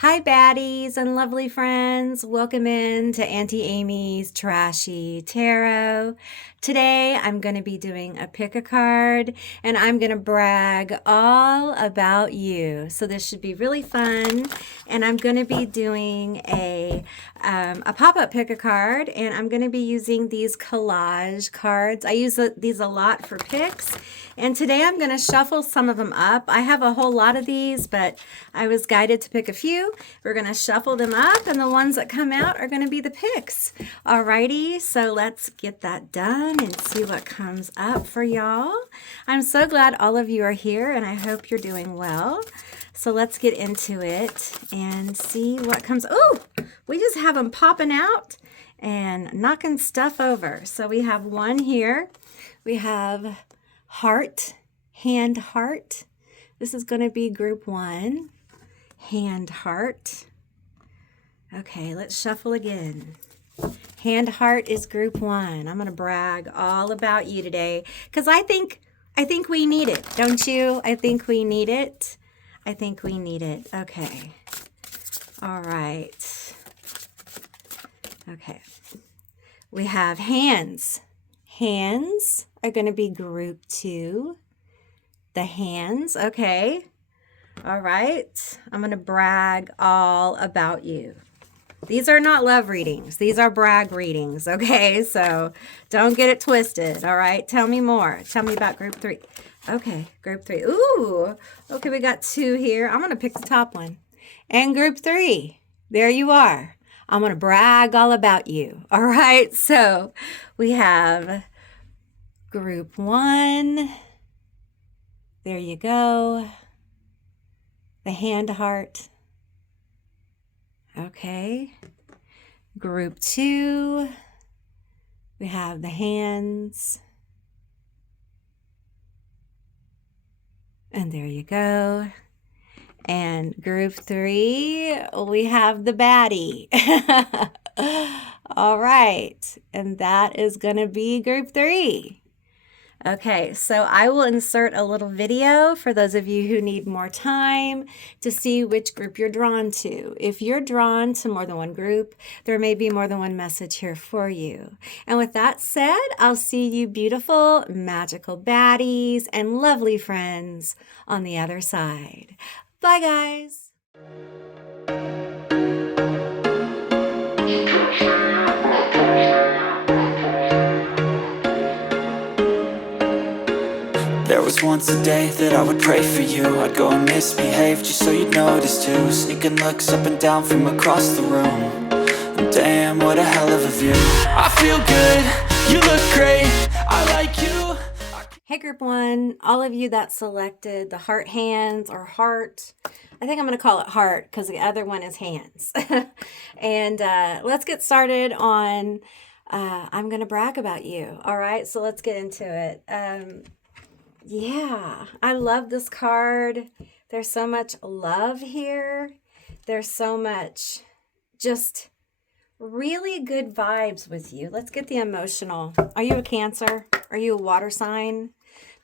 Hi, baddies and lovely friends. Welcome in to Auntie Amy's Trashy Tarot. Today, I'm going to be doing a pick a card and I'm going to brag all about you. So this should be really fun. And I'm going to be doing a pop-up pick a card, and I'm going to be using these collage cards. I use these a lot for picks. And today I'm going to shuffle some of them up. I have a whole lot of these, but I was guided to pick a few. We're going to shuffle them up, and the ones that come out are going to be the picks. Alrighty, so let's get that done and see what comes up for y'all. I'm so glad all of you are here, and I hope you're doing well. So let's get into it and see what comes. Oh, we just have them popping out and knocking stuff over. So we have one here. We have heart, hand, heart. This is going to be group one. Hand, heart. Okay, let's shuffle again. Hand, heart is group one. I'm going to brag all about you today because I think we need it, don't you? I think we need it. I think we need it. Okay. All right. Okay. We have hands. Hands are going to be group two. The hands. Okay. All right. I'm going to brag all about you. These are not love readings. These are brag readings. Okay. So don't get it twisted. All right. Tell me more. Tell me about group three. Okay. Group three. Ooh. Okay. We got two here. I'm going to pick the top one. And group three. There you are. I'm going to brag all about you. All right. So we have group one. There you go. The hand heart. Okay. Group two. We have the hands. And there you go. And group three, we have the baddie. All right. And that is going to be group three. Okay, so I will insert a little video for those of you who need more time to see which group you're drawn to. If you're drawn to more than one group, there may be more than one message here for you. And with that said, I'll see you beautiful, magical baddies and lovely friends on the other side. Bye, guys. There was once a day that I would pray for you. I'd go and misbehave just so you'd notice too. Sneaking looks up and down from across the room. And damn, what a hell of a view. I feel good, you look great, I like you. Hey group one, all of you that selected the heart hands or heart, I think I'm going to call it heart because the other one is hands. And let's get started on, I'm going to brag about you. All right, so let's get into it. Yeah, I love this card. There's so much love here. There's so much just really good vibes with you. Let's get the emotional. Are you a Cancer? Are you a water sign?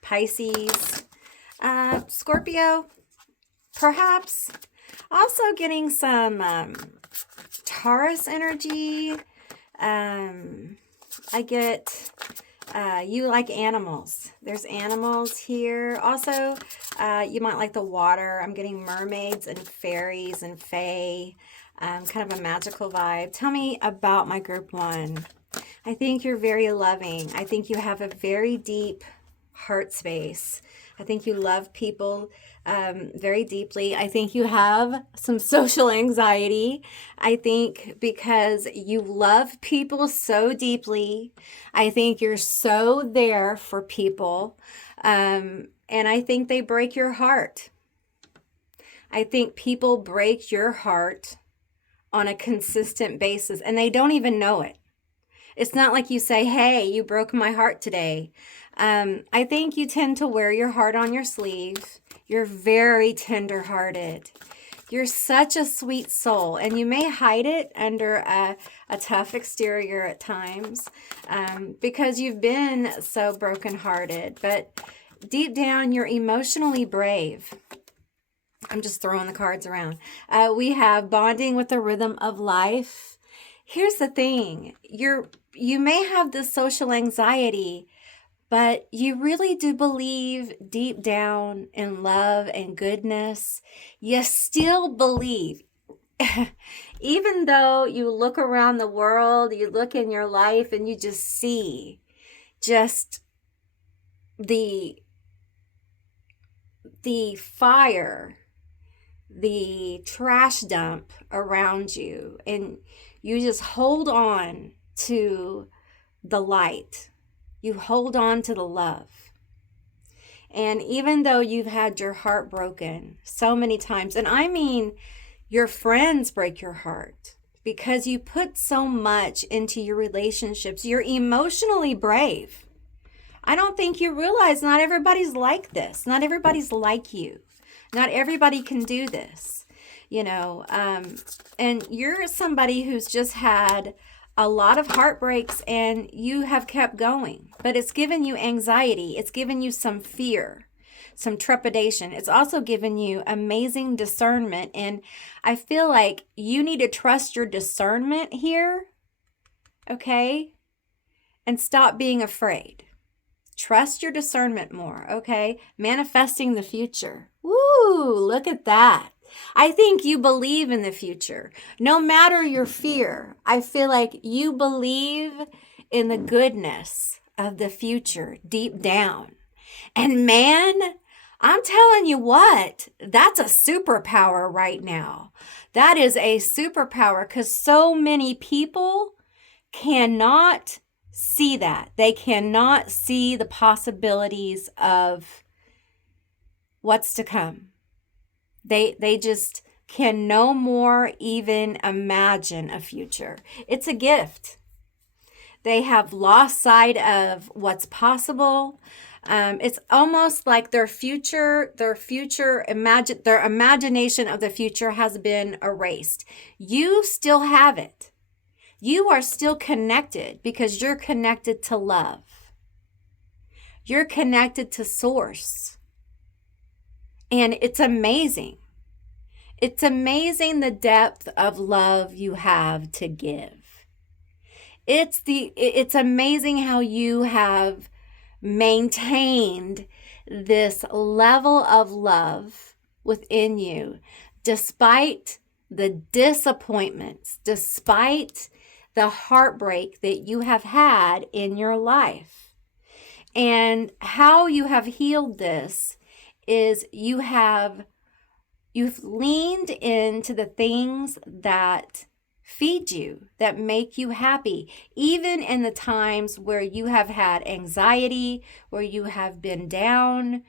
Pisces? Scorpio? Perhaps. Also getting some Taurus energy. I get you like animals. There's animals here. Also, you might like the water. I'm getting mermaids and fairies and fae. Kind of a magical vibe. Tell me about my group one. I think you're very loving. I think you have a very deep heart space. I think you love people very deeply. I think you have some social anxiety. I think because you love people so deeply, I think you're so there for people. And I think they break your heart. I think people break your heart on a consistent basis, and they don't even know it. It's not like you say, hey, you broke my heart today. I think you tend to wear your heart on your sleeve. You're very tender-hearted. You're such a sweet soul, and you may hide it under a tough exterior at times because you've been so brokenhearted. But deep down, you're emotionally brave. I'm just throwing the cards around. We have bonding with the rhythm of life. Here's the thing. You may have this social anxiety, but you really do believe deep down in love and goodness. You still believe. Even though you look around the world, you look in your life and you just see just the fire, the trash dump around you, and you just hold on to the light. You hold on to the love. And even though you've had your heart broken so many times, and I mean your friends break your heart because you put so much into your relationships, you're emotionally brave. I don't think you realize not everybody's like this. Not everybody's like you. Not everybody can do this, and you're somebody who's just had a lot of heartbreaks and you have kept going, but it's given you anxiety. It's given you some fear, some trepidation. It's also given you amazing discernment. And I feel like you need to trust your discernment here, okay? And stop being afraid. Trust your discernment more, okay? Manifesting the future. Woo, look at that. I think you believe in the future. No matter your fear, I feel like you believe in the goodness of the future deep down. And man, I'm telling you what, that's a superpower right now. That is a superpower because so many people cannot see that. They cannot see the possibilities of what's to come. They just can no more even imagine a future. It's a gift. They have lost sight of what's possible. It's almost like their imagination of the future has been erased. You still have it. You are still connected because you're connected to love. You're connected to source. And it's amazing. It's amazing the depth of love you have to give. It's amazing how you have maintained this level of love within you despite the disappointments, despite the heartbreak that you have had in your life. And how you have healed this is you've leaned into the things that feed you, that make you happy, even in the times where you have had anxiety, where you have been down.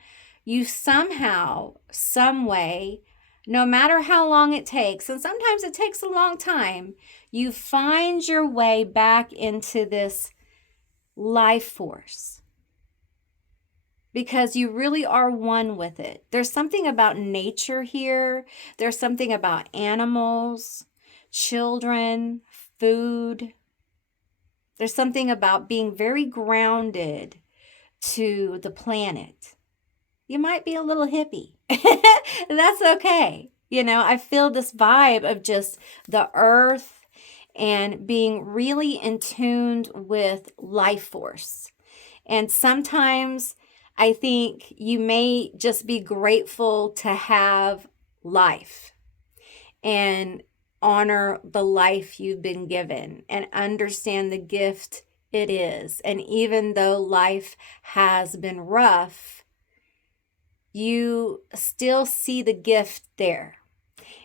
You somehow, some way, no matter how long it takes, and sometimes it takes a long time, you find your way back into this life force. Because you really are one with it. There's something about nature here. There's something about animals, children, food. There's something about being very grounded to the planet. You might be a little hippie. That's okay. I feel this vibe of just the earth and being really in tune with life force. And sometimes I think you may just be grateful to have life and honor the life you've been given and understand the gift it is. And even though life has been rough, you still see the gift there.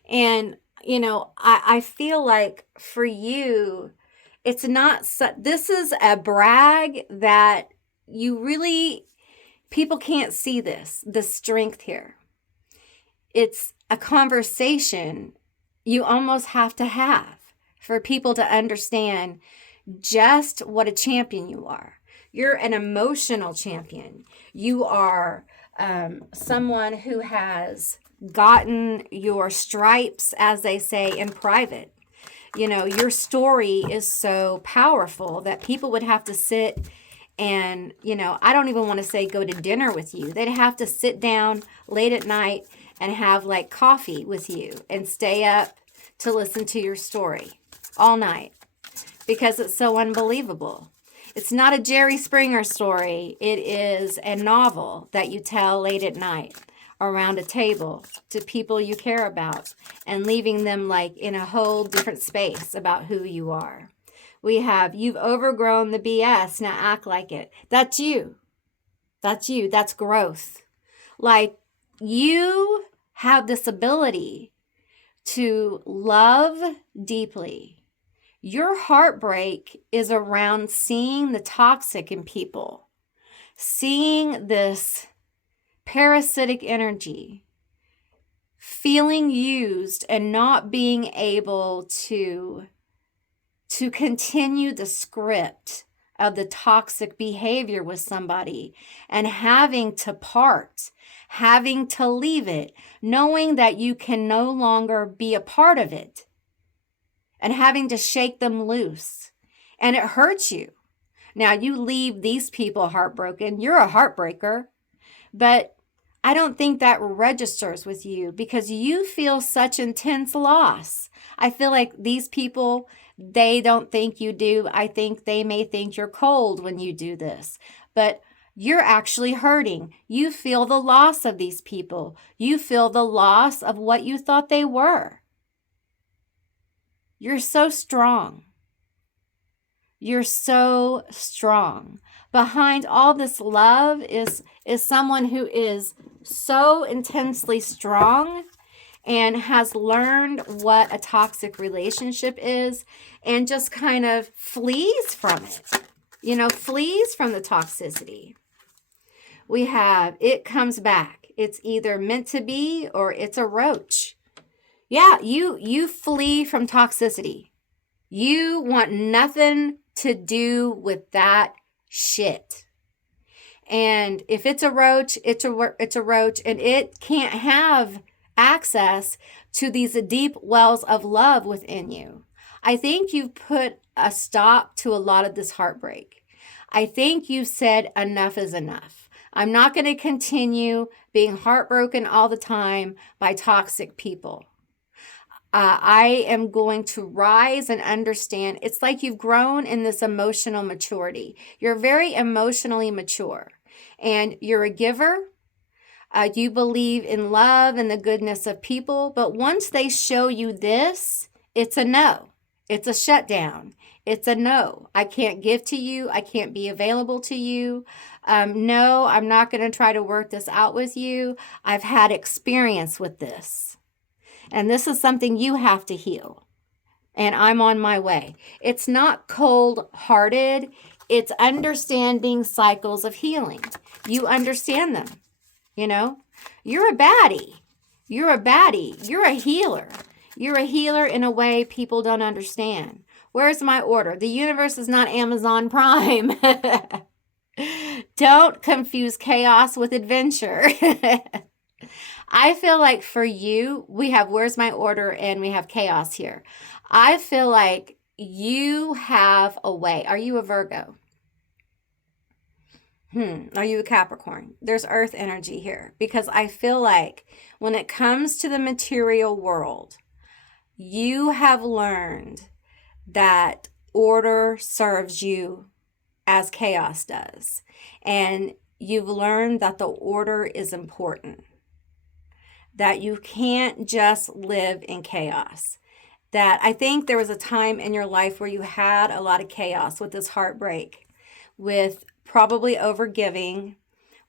And, I feel like for you, it's not, this is a brag that you really, people can't see the strength here. It's a conversation you almost have to have for people to understand just what a champion you are. You're an emotional champion. You are someone who has gotten your stripes, as they say, in private. Your story is so powerful that people would have to sit and, I don't even want to say go to dinner with you. They'd have to sit down late at night and have like coffee with you and stay up to listen to your story all night because it's so unbelievable. It's not a Jerry Springer story. It is a novel that you tell late at night around a table to people you care about and leaving them like in a whole different space about who you are. We have, you've overgrown the BS, now act like it. That's you. That's you. That's growth. Like, you have this ability to love deeply. Your heartbreak is around seeing the toxic in people, seeing this parasitic energy, feeling used and not being able to continue the script of the toxic behavior with somebody and having to part, having to leave it, knowing that you can no longer be a part of it and having to shake them loose. And it hurts you. Now you leave these people heartbroken. You're a heartbreaker, but I don't think that registers with you because you feel such intense loss. I feel like these people, they don't think you do. I think they may think you're cold when you do this, but you're actually hurting. You feel the loss of these people. You feel the loss of what you thought they were. You're so strong. You're so strong. Behind all this love is someone who is so intensely strong and has learned what a toxic relationship is and just kind of flees from it. You know, flees from the toxicity. We have, it comes back. It's either meant to be or it's a roach. Yeah, you flee from toxicity. You want nothing to do with that shit. And if it's a roach, it's a roach, and it can't have access to these deep wells of love within you. I think you've put a stop to a lot of this heartbreak. I think you've said enough is enough. I'm not going to continue being heartbroken all the time by toxic people. I am going to rise and understand. It's like you've grown in this emotional maturity. You're very emotionally mature and you're a giver. You believe in love and the goodness of people. But once they show you this, it's a no. It's a shutdown. It's a no. I can't give to you. I can't be available to you. No, I'm not going to try to work this out with you. I've had experience with this. And this is something you have to heal. And I'm on my way. It's not cold-hearted. It's understanding cycles of healing. You understand them. You know, you're a baddie. You're a baddie. You're a healer. You're a healer in a way people don't understand. Where's my order? The universe is not Amazon Prime. Don't confuse chaos with adventure. I feel like for you, we have where's my order and we have chaos here. I feel like you have a way. Are you a Virgo? Are you a Capricorn? There's earth energy here because I feel like when it comes to the material world, you have learned that order serves you as chaos does. And you've learned that the order is important. That you can't just live in chaos. That I think there was a time in your life where you had a lot of chaos with this heartbreak, with probably overgiving,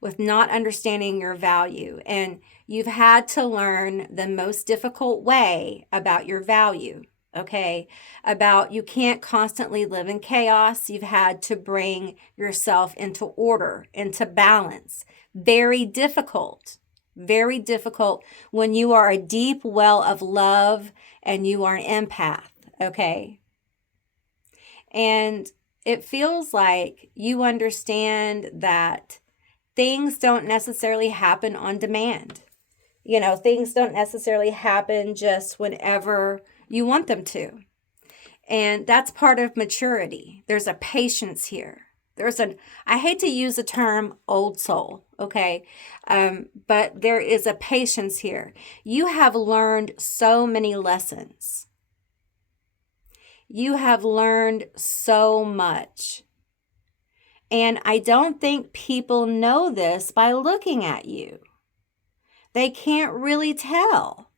with not understanding your value. And you've had to learn the most difficult way about your value, okay? About you can't constantly live in chaos. You've had to bring yourself into order, into balance. Very difficult. Very difficult when you are a deep well of love and you are an empath, okay? And it feels like you understand that things don't necessarily happen on demand. You know, things don't necessarily happen just whenever you want them to. And that's part of maturity. There's a patience here. I hate to use the term old soul, okay? But there is a patience here. You have learned so many lessons. You have learned so much. And I don't think people know this by looking at you. They can't really tell.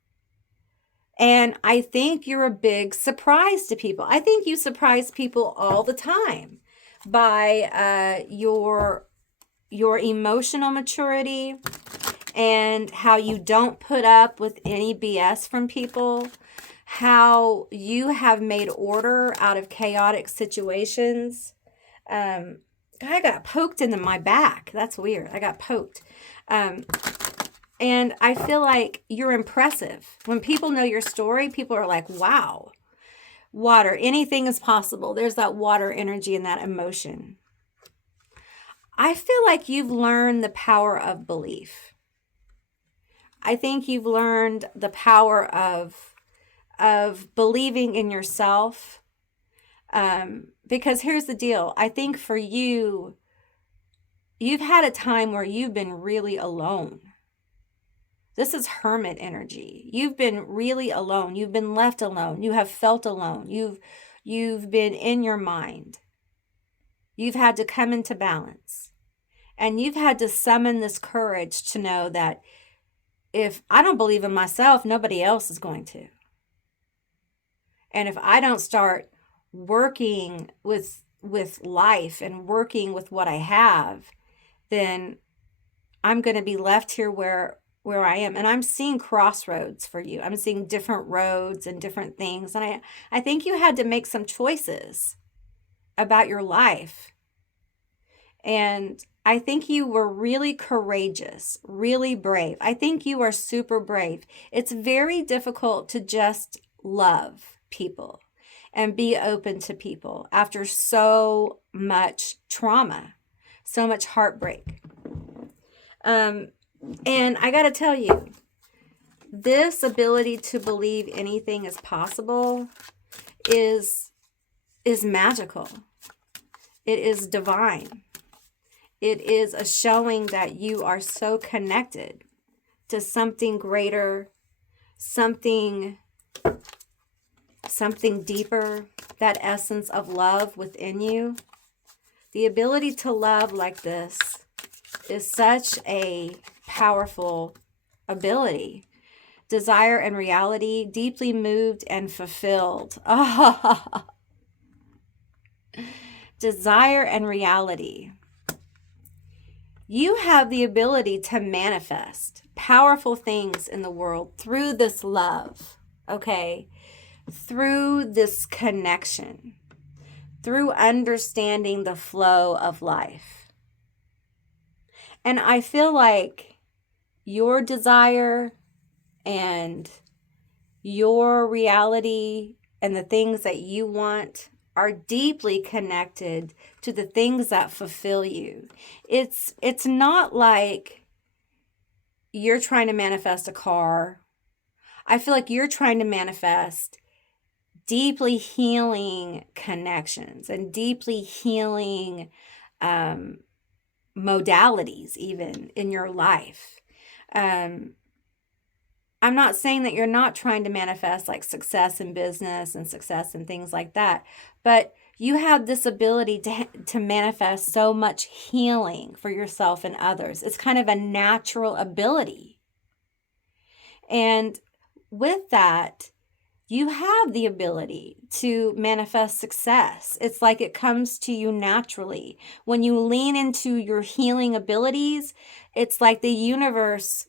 And I think you're a big surprise to people. I think you surprise people all the time by your emotional maturity and how you don't put up with any BS from people, how you have made order out of chaotic situations. I got poked into my back. That's weird. I got poked. And I feel like you're impressive. When people know your story, people are like, wow, water, anything is possible. There's that water energy and that emotion. I feel like you've learned the power of belief. I think you've learned the power of believing in yourself. Because here's the deal. I think for you, you've had a time where you've been really alone. This is hermit energy. You've been really alone. You've been left alone. You have felt alone. You've been in your mind. You've had to come into balance. And you've had to summon this courage to know that if I don't believe in myself, nobody else is going to. And if I don't start working with life and working with what I have, then I'm going to be left here where I am. And I'm seeing crossroads for you. I'm seeing different roads and different things. And I think you had to make some choices about your life. And I think you were really courageous, really brave. I think you are super brave. It's very difficult to just love people and be open to people after so much trauma, so much heartbreak. And I got to tell you, this ability to believe anything is possible is magical. It is divine. It is a showing that you are so connected to something greater, something deeper, that essence of love within you. The ability to love like this is such a powerful ability. Desire and reality, deeply moved and fulfilled. Desire and reality. You have the ability to manifest powerful things in the world through this love, okay? Through this connection, through understanding the flow of life. And I feel like your desire and your reality and the things that you want are deeply connected to the things that fulfill you. It's not like you're trying to manifest a car. I feel like you're trying to manifest deeply healing connections and deeply healing modalities even in your life. I'm not saying that you're not trying to manifest like success in business and success and things like that, but you have this ability to manifest so much healing for yourself and others. It's kind of a natural ability. And with that, you have the ability to manifest success. It's like it comes to you naturally. When you lean into your healing abilities, it's like the universe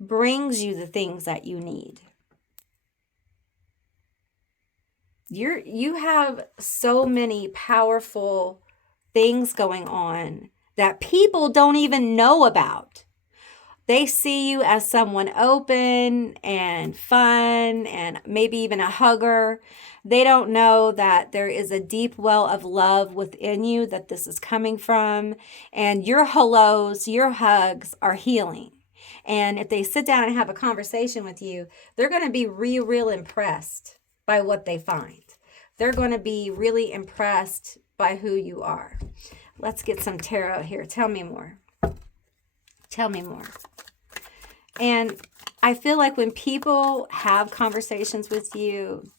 brings you the things that you need. You have so many powerful things going on that people don't even know about. They see you as someone open and fun and maybe even a hugger. They don't know that there is a deep well of love within you that this is coming from. And your hellos, your hugs are healing. And if they sit down and have a conversation with you, they're going to be real impressed by what they find. They're going to be really impressed by who you are. Let's get some tarot here. Tell me more. Tell me more. And I feel like when people have conversations with you,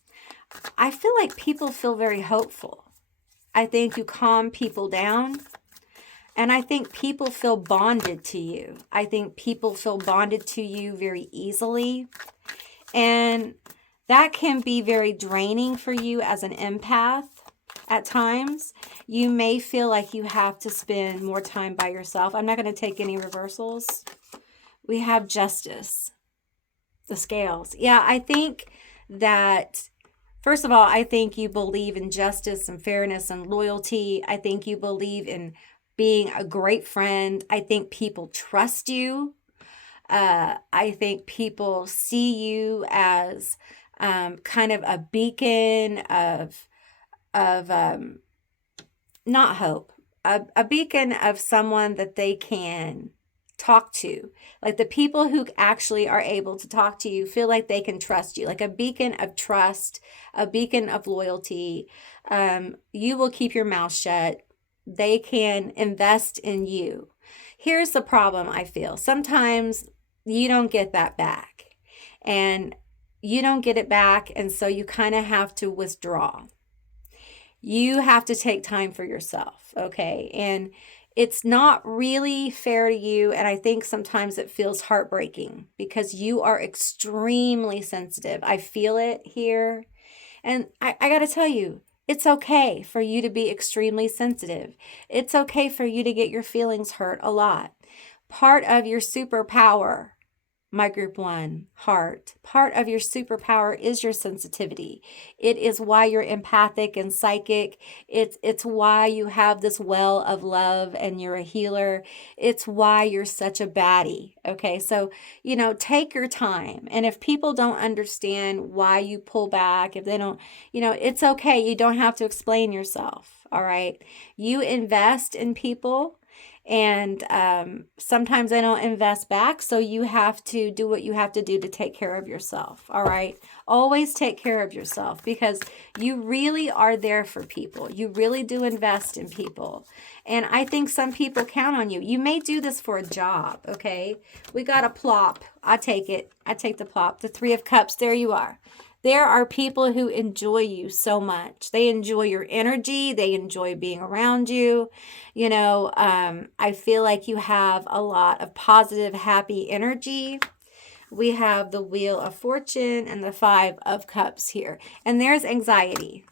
I feel like people feel very hopeful. I think you calm people down. And I think people feel bonded to you. I think people feel bonded to you very easily. And that can be very draining for you as an empath at times. You may feel like you have to spend more time by yourself. I'm not going to take any reversals. We have justice, the scales. Yeah, I think that, first of all, I think you believe in justice and fairness and loyalty. I think you believe in being a great friend. I think people trust you. I think people see you as kind of a beacon of not hope, a beacon of someone that they can talk to. Like the people who actually are able to talk to you feel like they can trust you, like a beacon of trust, a beacon of loyalty. You will keep your mouth shut. They can invest in you. Here's the problem I feel. Sometimes you don't get that back. And you don't get it back, and so you kind of have to withdraw. You have to take time for yourself, okay? And it's not really fair to you, and I think sometimes it feels heartbreaking because you are extremely sensitive. I feel it here. And I got to tell you, it's okay for you to be extremely sensitive. It's okay for you to get your feelings hurt a lot. Part of your superpower, my group one, heart, part of your superpower is your sensitivity. It is why you're empathic and psychic. It's why you have this well of love and you're a healer. It's why you're such a baddie. Okay, so, take your time. And if people don't understand why you pull back, if they don't, it's okay. You don't have to explain yourself. All right, you invest in people. And sometimes they don't invest back. So you have to do what you have to do to take care of yourself. All right. Always take care of yourself because you really are there for people. You really do invest in people. And I think some people count on you. You may do this for a job. Okay. We got a plop. I take it. I take the plop. The Three of Cups. There you are. There are people who enjoy you so much. They enjoy your energy. They enjoy being around you. I feel like you have a lot of positive, happy energy. We have the Wheel of Fortune and the Five of Cups here. And there's anxiety.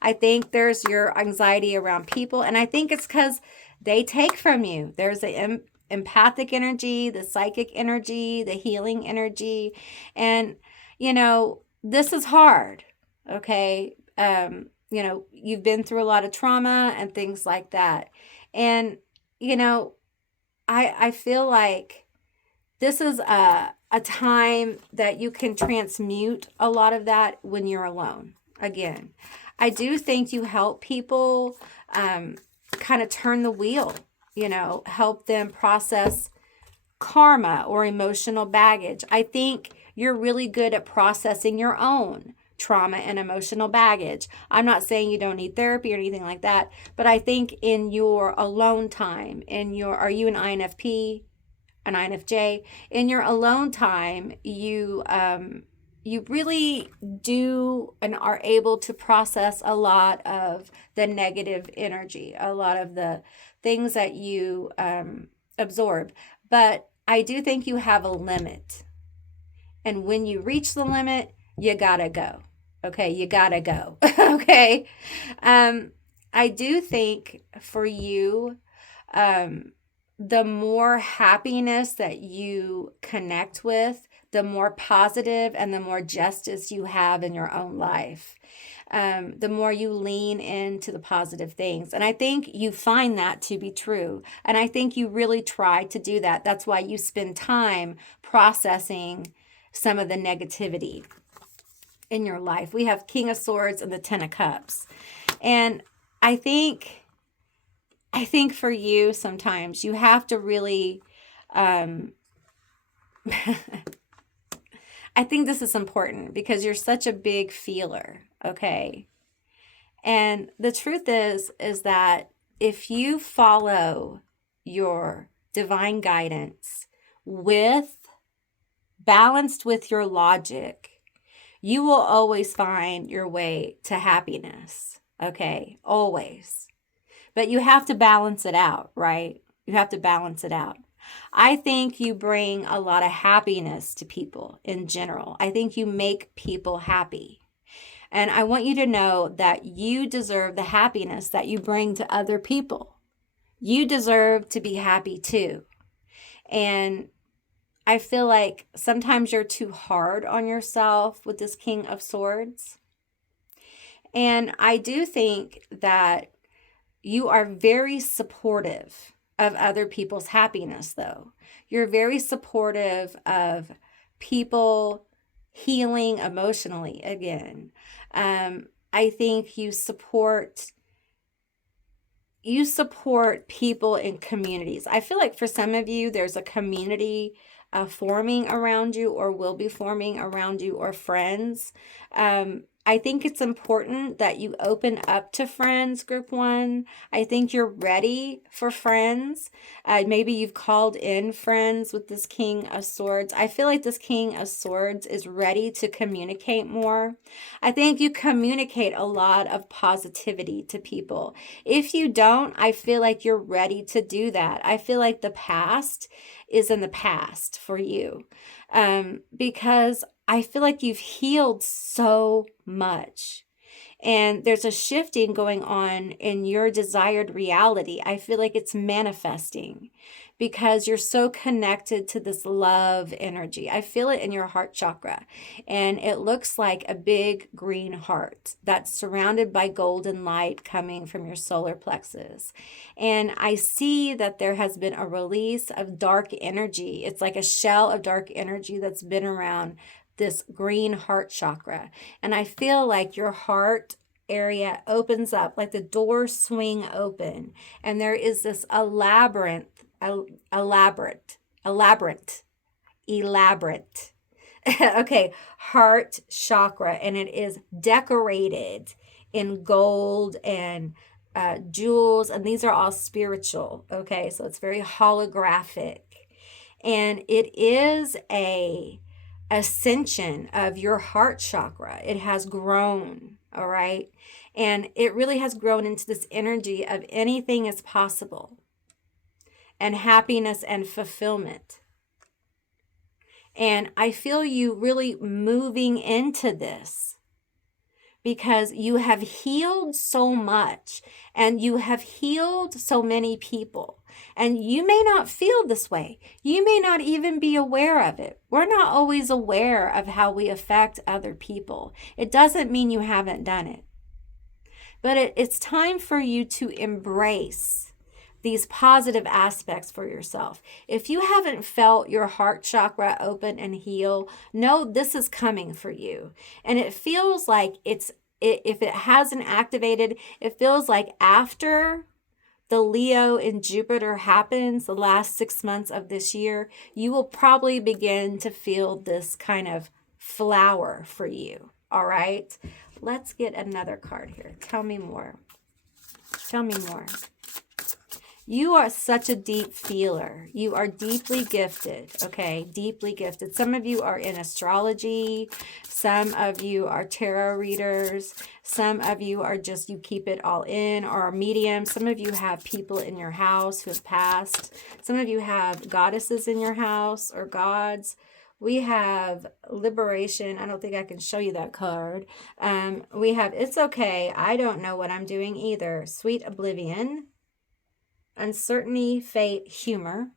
I think there's your anxiety around people. And I think it's because they take from you. There's the empathic energy, the psychic energy, the healing energy. And, this is hard, okay? You've been through a lot of trauma and things like that. And, I feel like this is a time that you can transmute a lot of that when you're alone. Again, I do think you help people kind of turn the wheel, help them process karma or emotional baggage. I think you're really good at processing your own trauma and emotional baggage. I'm not saying you don't need therapy or anything like that, but I think in your alone time, are you an INFP, an INFJ? In your alone time, you really do and are able to process a lot of the negative energy, a lot of the things that you absorb. But I do think you have a limit. And when you reach the limit, you gotta go. Okay, you gotta go. Okay. I do think for you, the more happiness that you connect with, the more positive and the more justice you have in your own life. The more you lean into the positive things. And I think you find that to be true. And I think you really try to do that. That's why you spend time processing some of the negativity in your life. We have King of Swords and the Ten of Cups. And I think for you, sometimes you have to really, I think this is important because you're such a big feeler, okay? And the truth is that if you follow your divine guidance with balanced with your logic, you will always find your way to happiness. Okay, always. But you have to balance it out, right? You have to balance it out. I think you bring a lot of happiness to people in general. I think you make people happy. And I want you to know that you deserve the happiness that you bring to other people. You deserve to be happy too. And I feel like sometimes you're too hard on yourself with this King of Swords. And I do think that you are very supportive of other people's happiness, though. You're very supportive of people healing emotionally again. I think you support people in communities. I feel like for some of you, there's a community forming around you or will be forming around you or friends. I think it's important that you open up to friends, group one. I think you're ready for friends. Maybe you've called in friends with this King of Swords. I feel like this King of Swords is ready to communicate more. I think you communicate a lot of positivity to people. If you don't, I feel like you're ready to do that. I feel like the past is in the past for you, because I feel like you've healed so much. And there's a shifting going on in your desired reality. I feel like it's manifesting because you're so connected to this love energy. I feel it in your heart chakra. And it looks like a big green heart that's surrounded by golden light coming from your solar plexus. And I see that there has been a release of dark energy. It's like a shell of dark energy that's been around this green heart chakra. And I feel like your heart area opens up, like the doors swing open. And there is this elaborate, okay, heart chakra. And it is decorated in gold and jewels. And these are all spiritual. Okay, so it's very holographic. And it is a ascension of your heart chakra. It has grown, all right? And it really has grown into this energy of anything is possible and happiness and fulfillment. And I feel you really moving into this because you have healed so much and you have healed so many people. And you may not feel this way. You may not even be aware of it. We're not always aware of how we affect other people. It doesn't mean you haven't done it. But it's time for you to embrace these positive aspects for yourself. If you haven't felt your heart chakra open and heal, know this is coming for you. And it feels like if it hasn't activated, it feels like after the Leo in Jupiter happens the last 6 months of this year, you will probably begin to feel this kind of flower for you. All right. Let's get another card here. Tell me more. Tell me more. You are such a deep feeler. You are deeply gifted, okay? Deeply gifted. Some of you are in astrology. Some of you are tarot readers. Some of you are just, you keep it all in, or are mediums. Some of you have people in your house who have passed. Some of you have goddesses in your house or gods. We have liberation. I don't think I can show you that card. We have, it's okay. I don't know what I'm doing either. Sweet oblivion. Uncertainty, fate, humor.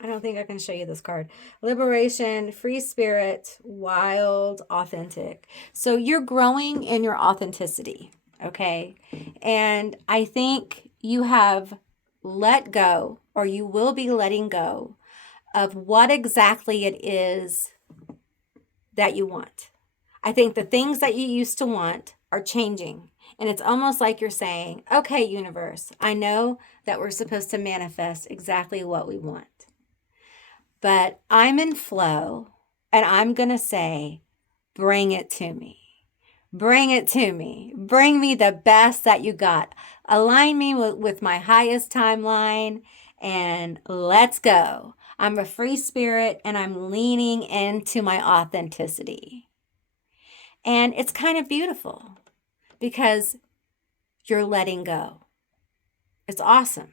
I don't think I can show you this card. Liberation, free spirit, wild, authentic. So you're growing in your authenticity, okay? And I think you have let go, or you will be letting go of what exactly it is that you want. I think the things that you used to want are changing. And it's almost like you're saying, okay, universe, I know that we're supposed to manifest exactly what we want. But I'm in flow, and I'm going to say, bring it to me. Bring it to me. Bring me the best that you got. Align me with my highest timeline and let's go. I'm a free spirit and I'm leaning into my authenticity. And it's kind of beautiful because you're letting go. It's awesome.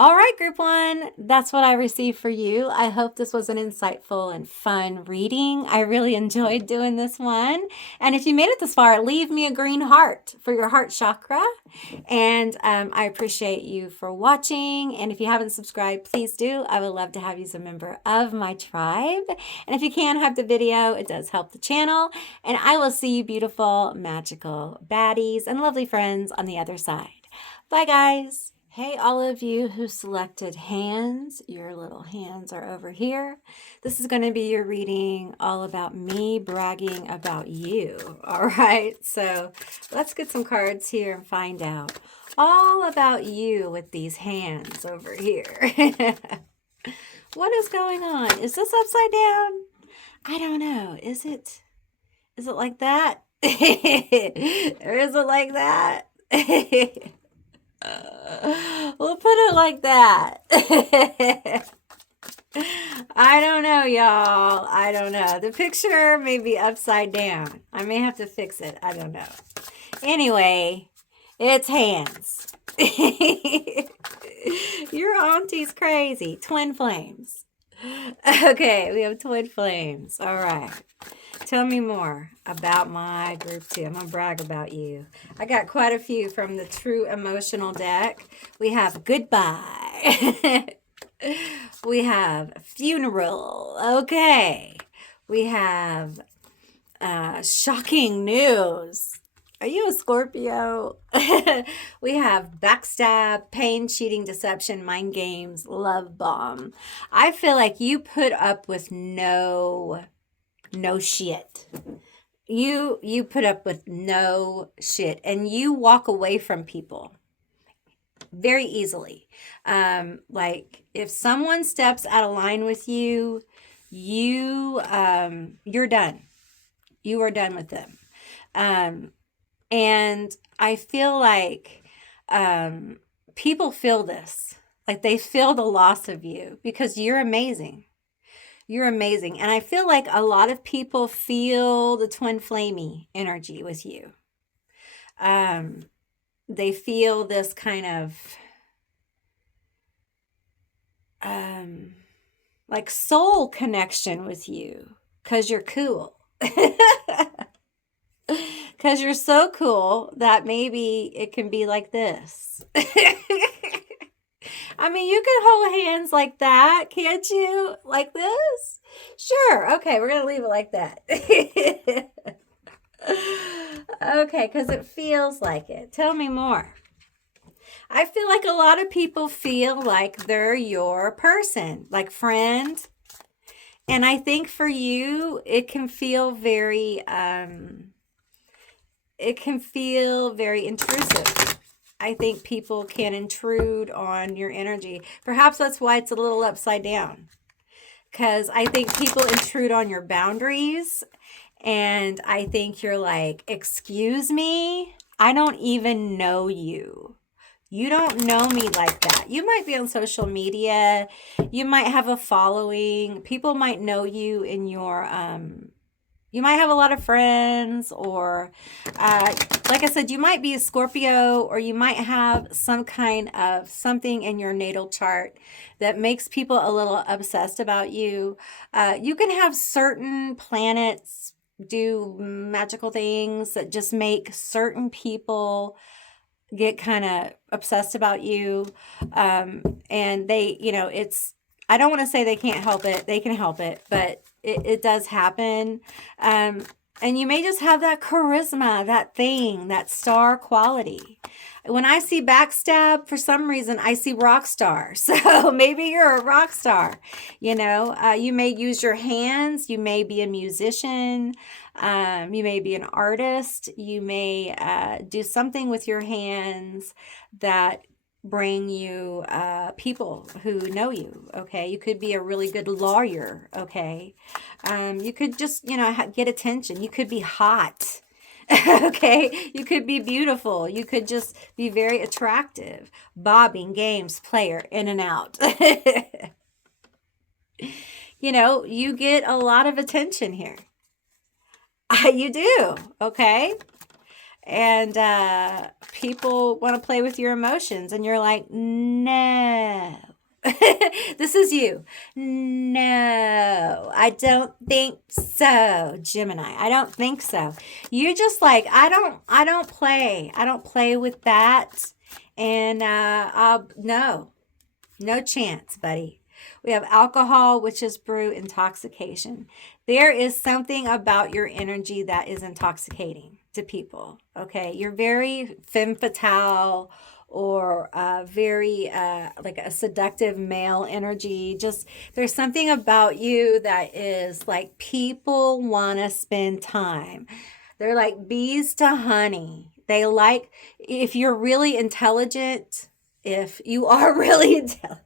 All right, group one, that's what I received for you. I hope this was an insightful and fun reading. I really enjoyed doing this one. And if you made it this far, leave me a green heart for your heart chakra. And I appreciate you for watching. And if you haven't subscribed, please do. I would love to have you as a member of my tribe. And if you can have the video, it does help the channel. And I will see you beautiful, magical baddies and lovely friends on the other side. Bye, guys. Hey, all of you who selected hands, your little hands are over here. This is going to be your reading all about me bragging about you. All right, so let's get some cards here and find out all about you with these hands over here. What is going on? Is this upside down? I don't know. Is it like that? Or is it like that? We'll put it like that. I don't know, y'all. I don't know. The picture may be upside down. I may have to fix it. I don't know. Anyway, it's hands. Your auntie's crazy. Twin flames. Okay, we have twin flames. All right. Tell me more about my group 2. I'm going to brag about you. I got quite a few from the True Emotional deck. We have goodbye. We have funeral. Okay. We have shocking news. Are you a Scorpio? We have backstab, pain, cheating, deception, mind games, love bomb. I feel like you put up with no shit. You put up with no shit and you walk away from people very easily. Like if someone steps out of line with you, you're done. You are done with them. And I feel like people feel this. Like they feel the loss of you because you're amazing. You're amazing. And I feel like a lot of people feel the twin flamey energy with you. They feel this kind of like soul connection with you because you're cool. Because you're so cool that maybe it can be like this. I mean, you can hold hands like that, can't you? Like this? Sure. Okay, we're going to leave it like that. Okay, because it feels like it. Tell me more. I feel like a lot of people feel like they're your person, like friend. And I think for you, it can feel very intrusive. I think people can intrude on your energy. Perhaps that's why it's a little upside down. Because I think people intrude on your boundaries. And I think you're like, excuse me, I don't even know you. You don't know me like that. You might be on social media. You might have a following. People might know you in your you might have a lot of friends, or like I said, you might be a Scorpio, or you might have some kind of something in your natal chart that makes people a little obsessed about you. You can have certain planets do magical things that just make certain people get kind of obsessed about you. And they, I don't want to say they can't help it. They can help it, but it does happen. And you may just have that charisma, that thing, that star quality. When I see backstab, for some reason, I see rock star. So maybe you're a rock star. You may use your hands. You may be a musician. You may be an artist. You may do something with your hands that bring you people who know you. Okay, you could be a really good lawyer. Okay, you could just get attention. You could be hot. Okay, you could be beautiful. You could just be very attractive. Bobbing, games, player, in and out. You get a lot of attention here. You do, okay? And people want to play with your emotions, and you're like, no. This is you. No, I don't think so, Gemini. I don't think so. You're just like, I don't play. I don't play with that. And no chance, buddy. We have alcohol, which is brew intoxication. There is something about your energy that is intoxicating to people. Okay. You're very femme fatale or very like a seductive male energy. Just there's something about you that is like people want to spend time. They're like bees to honey. They like, if you're really intelligent, if you are really intelligent,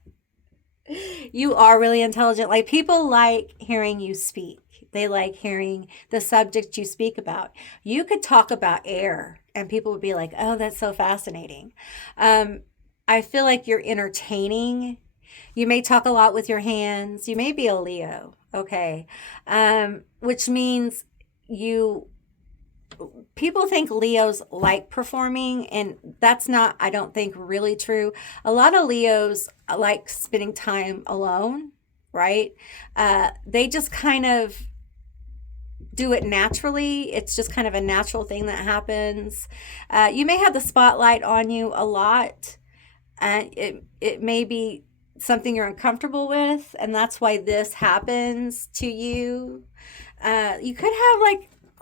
you are really intelligent. Like people like hearing you speak. They like hearing the subject you speak about. You could talk about air and people would be like, oh, that's so fascinating. Um, I feel like you're entertaining. You may talk a lot with your hands. You may be a Leo. Okay. Which means you people think Leos like performing, and that's not, I don't think, really true. A lot of Leos like spending time alone, right? They just kind of do it naturally. It's just kind of a natural thing that happens. You may have the spotlight on you a lot, and it may be something you're uncomfortable with, and that's why this happens to you. You could have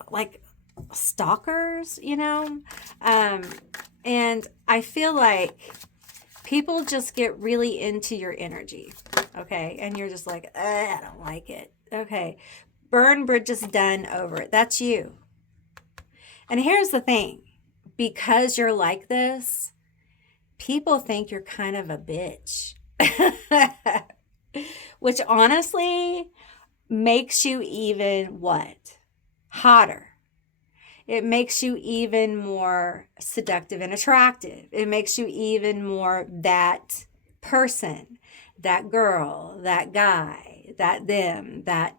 like stalkers, um, and I feel like people just get really into your energy, okay, and you're just like, I don't like it, okay. Burn bridges, done, over it. That's you. And here's the thing, because you're like this, people think you're kind of a bitch. Which honestly makes you even what? Hotter. It makes you even more seductive and attractive. It makes you even more that person, that girl, that guy, that them, that,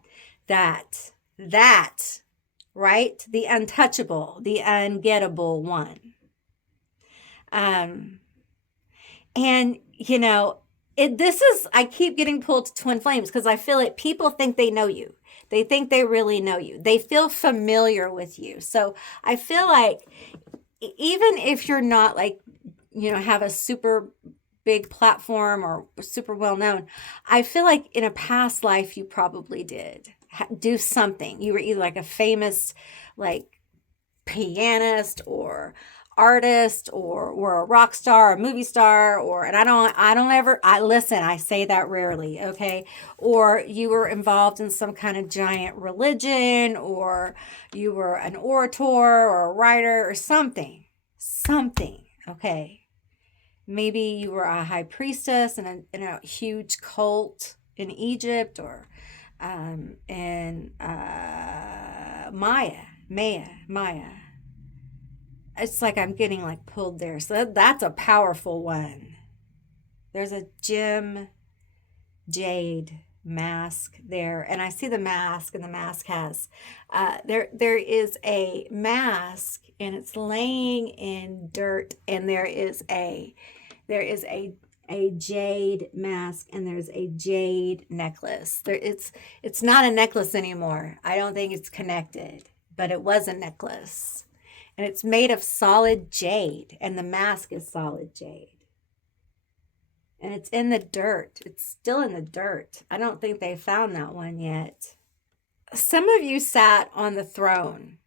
right? The untouchable, the ungettable one. Um, and this is, I keep getting pulled to twin flames because I feel like people think they know you. They think they really know you. They feel familiar with you. So I feel like even if you're not like, have a super big platform or super well known, I feel like in a past life you probably did do something. You were either like a famous like pianist or artist or were a rock star or movie star, or, and I don't ever, I listen, I say that rarely, okay? Or you were involved in some kind of giant religion, or you were an orator or a writer or something, okay? Maybe you were a high priestess in a huge cult in Egypt, or in Maya. It's like I'm getting like pulled there. So that's a powerful one. There's a gem jade mask there, and I see the mask, and the mask has there is a mask, and it's laying in dirt, and there is a jade mask, and there's a jade necklace. It's not a necklace anymore. I don't think it's connected, but it was a necklace. And it's made of solid jade, and the mask is solid jade. And it's in the dirt. It's still in the dirt. I don't think they found that one yet. Some of you sat on the throne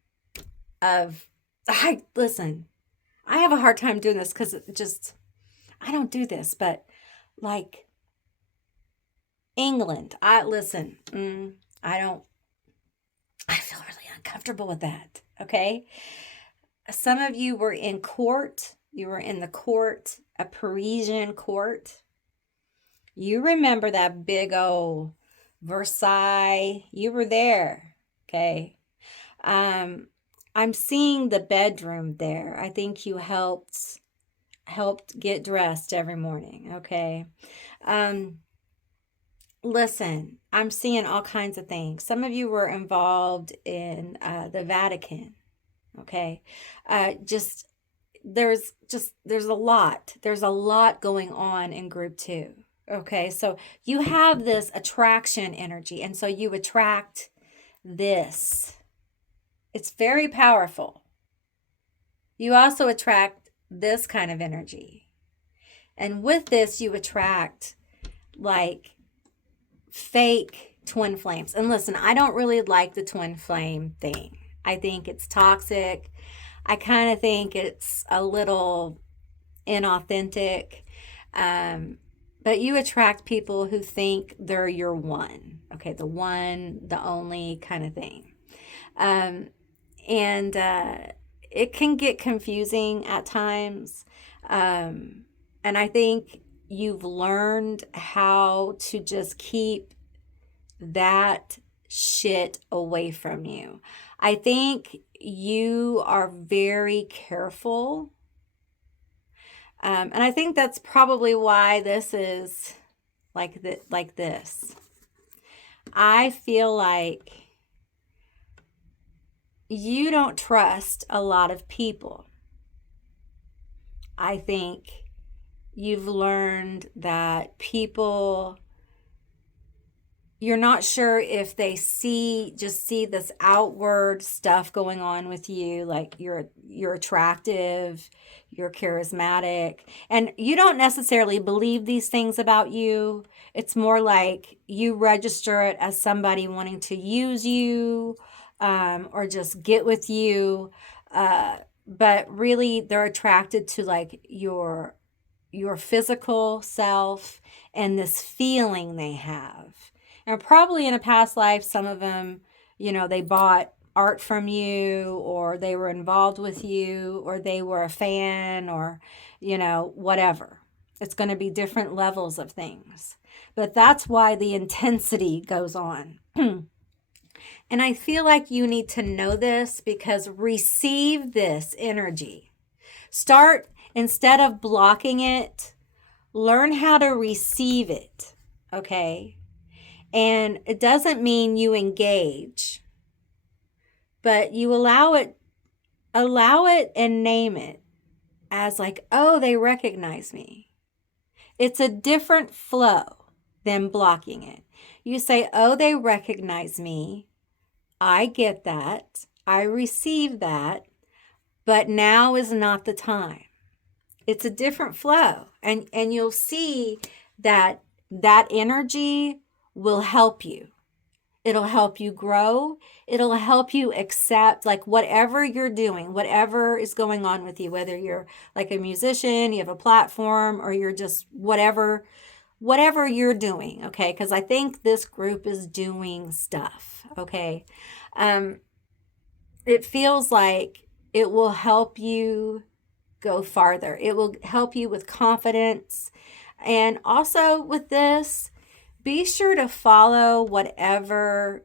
of, listen, I have a hard time doing this because I don't do this, but like England, I feel really uncomfortable with that, okay? Some of you were in court. You were in the court, a Parisian court. You remember that big old Versailles. You were there, okay? Um, I'm seeing the bedroom there. I think you helped get dressed every morning, okay? Um, Listen, I'm seeing all kinds of things. Some of you were involved in the Vatican, okay? Just there's a lot. There's a lot going on in group 2. Okay? So you have this attraction energy, and so you attract this. It's very powerful. You also attract this kind of energy. And with this you attract like fake twin flames. And listen, I don't really like the twin flame thing. I think it's toxic. I kind of think it's a little inauthentic. Um, but you attract people who think they're your one. Okay, the one, the only kind of thing. Um, and it can get confusing at times. And I think you've learned how to just keep that shit away from you. I think you are very careful. And I think that's probably why this is like this. I feel like you don't trust a lot of people. I think you've learned that people, you're not sure if they see this outward stuff going on with you, like you're attractive, you're charismatic, and you don't necessarily believe these things about you. It's more like you register it as somebody wanting to use you, or just get with you, but really they're attracted to like your physical self and this feeling they have. And probably in a past life, some of them, they bought art from you, or they were involved with you, or they were a fan, or, whatever. It's going to be different levels of things. But that's why the intensity goes on. And I feel like you need to know this, because receive this energy. Start, instead of blocking it, learn how to receive it, okay? And it doesn't mean you engage, but you allow it and name it as like, oh, they recognize me. It's a different flow than blocking it. You say, oh, they recognize me. I get that. I receive that. But now is not the time. It's a different flow. And you'll see that energy will help you. It'll help you grow. It'll help you accept like whatever you're doing, whatever is going on with you, whether you're like a musician, you have a platform, or you're just whatever you're doing, okay? Because I think this group is doing stuff, okay? It feels like it will help you go farther. It will help you with confidence. And also with this, be sure to follow whatever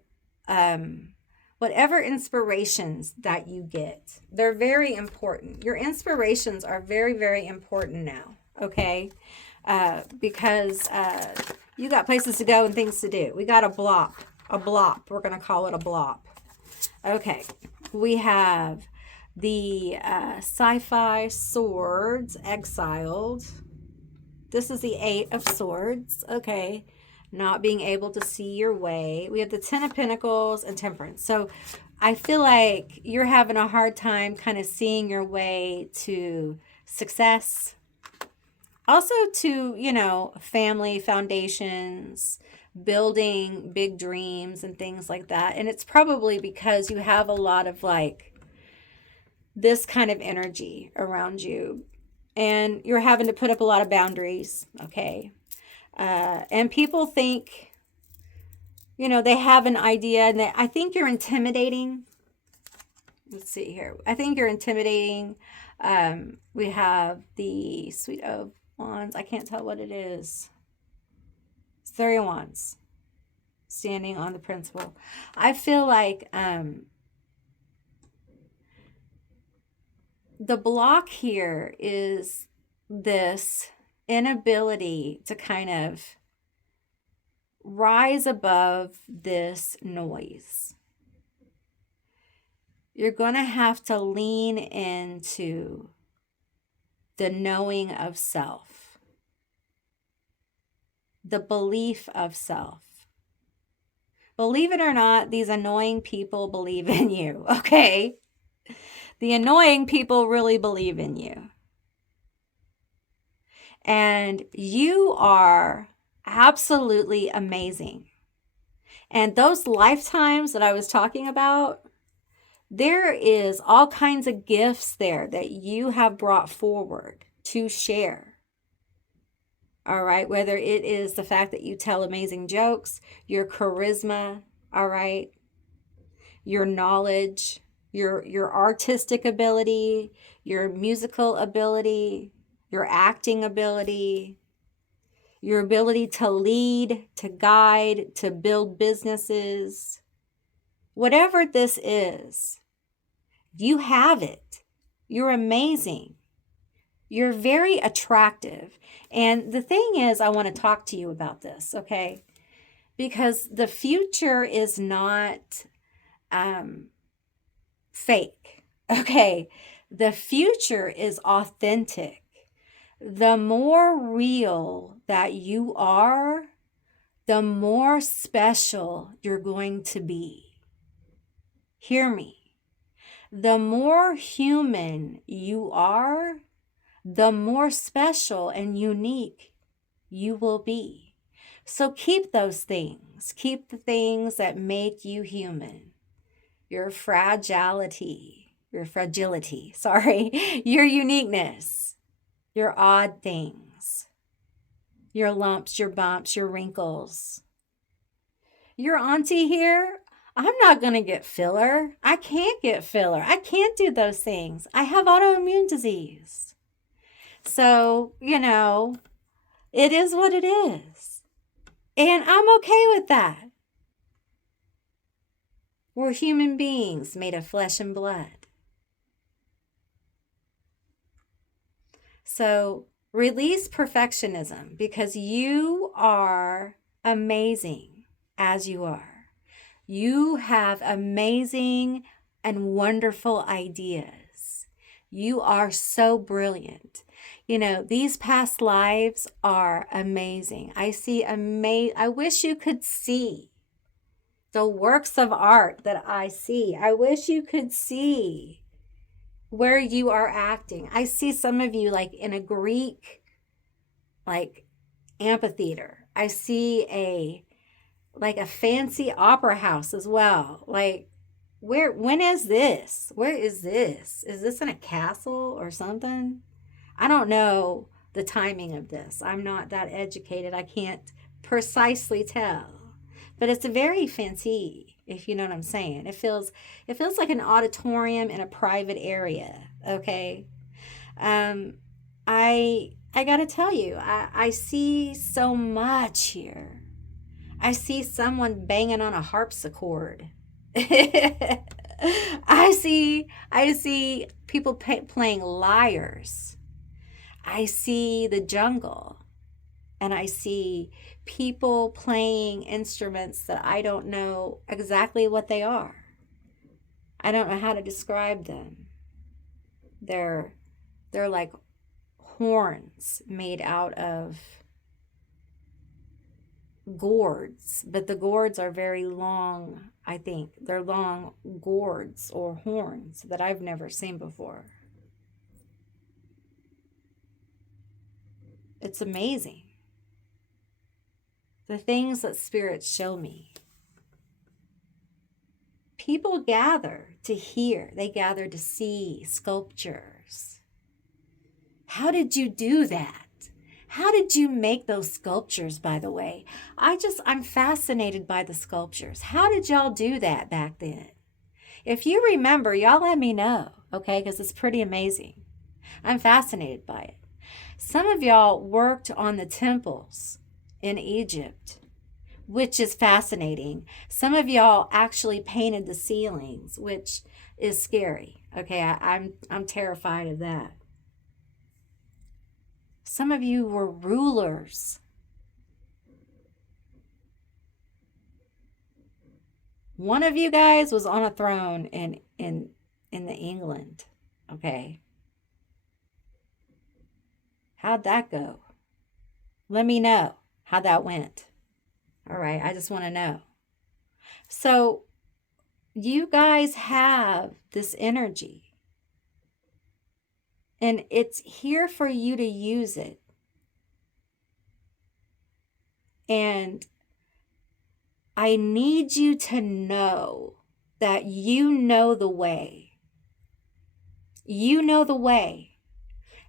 inspirations that you get. They're very important. Your inspirations are very, very important now, okay? Because you got places to go and things to do. We got a blop. We're going to call it a blop. Okay, we have the sci-fi swords exiled. This is the 8 of swords, okay? Not being able to see your way. We have the 10 of pentacles and temperance. So I feel like you're having a hard time kind of seeing your way to success. Also to, family foundations, building big dreams and things like that. And it's probably because you have a lot of like this kind of energy around you. And you're having to put up a lot of boundaries, okay? And people think, they have an idea, and I think you're intimidating. Let's see here. I think you're intimidating. We have the Suite of Wands. I can't tell what it is. It's 3 of Wands. Standing on the principle. I feel like the block here is this inability to kind of rise above this noise. You're going to have to lean into the knowing of self, the belief of self. Believe it or not, these annoying people believe in you, okay? The annoying people really believe in you. And you are absolutely amazing. And those lifetimes that I was talking about, there is all kinds of gifts there that you have brought forward to share. All right, whether it is the fact that you tell amazing jokes, your charisma, all right, your knowledge, your artistic ability, your musical ability, your acting ability, your ability to lead, to guide, to build businesses, whatever this is, you have it. You're amazing. You're very attractive. And the thing is, I want to talk to you about this, okay? Because the future is not fake, okay? The future is authentic. The more real that you are, the more special you're going to be. Hear me. The more human you are, the more special and unique you will be. So keep those things. Keep the things that make you human. Your fragility, your uniqueness, your odd things, your lumps, your bumps, your wrinkles. Your auntie here, I'm not going to get filler. I can't get filler. I can't do those things. I have autoimmune disease. So, it is what it is. And I'm okay with that. We're human beings made of flesh and blood. So release perfectionism because you are amazing as you are. You have amazing and wonderful ideas. You are so brilliant. These past lives are amazing. I wish you could see the works of art that I see. I wish you could see where you are acting. I see some of you like in a Greek, amphitheater. I see a fancy opera house as well. When is this? Where is this? Is this in a castle or something? I don't know the timing of this. I'm not that educated. I can't precisely tell. But it's very fancy, if you know what I'm saying. It feels like an auditorium in a private area, okay? I got to tell you, I see so much here. I see someone banging on a harpsichord. I see people playing lyres. I see the jungle. And I see people playing instruments that I don't know exactly what they are. I don't know how to describe them. They're like horns made out of gourds, but the gourds are very long, I think. They're long gourds or horns that I've never seen before. It's amazing. The things that spirits show me. People gather to hear. They gather to see sculptures. How did you do that? How did you make those sculptures, by the way? I'm fascinated by the sculptures. How did y'all do that back then? If you remember, y'all let me know, okay? Because it's pretty amazing. I'm fascinated by it. Some of y'all worked on the temples in Egypt, which is fascinating. Some of y'all actually painted the ceilings, which is scary. Okay, I'm terrified of that. Some of you were rulers. One of you guys was on a throne in the England. Okay. How'd that go? Let me know how that went. All right, I just want to know. So, you guys have this energy, and it's here for you to use it. And I need you to know that you know the way. You know the way.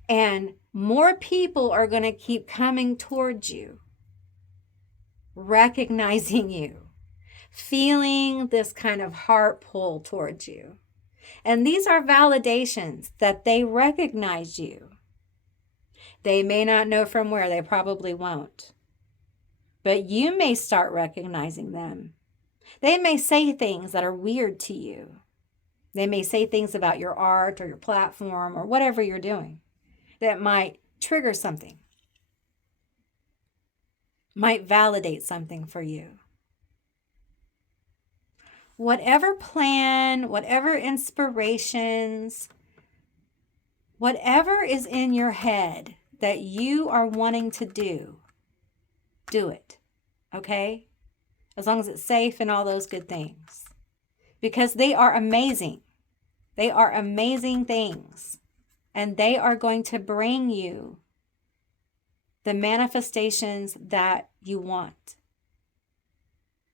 And more people are going to keep coming towards you, recognizing you, feeling this kind of heart pull towards you. And these are validations that they recognize you. They may not know from where, they probably won't. But you may start recognizing them. They may say things that are weird to you. They may say things about your art or your platform or whatever you're doing that might trigger something, might validate something for you. Whatever plan, whatever inspirations, whatever is in your head that you are wanting to do it, okay? As long as it's safe and all those good things. Because they are amazing. They are amazing things. And they are going to bring you the manifestations that you want.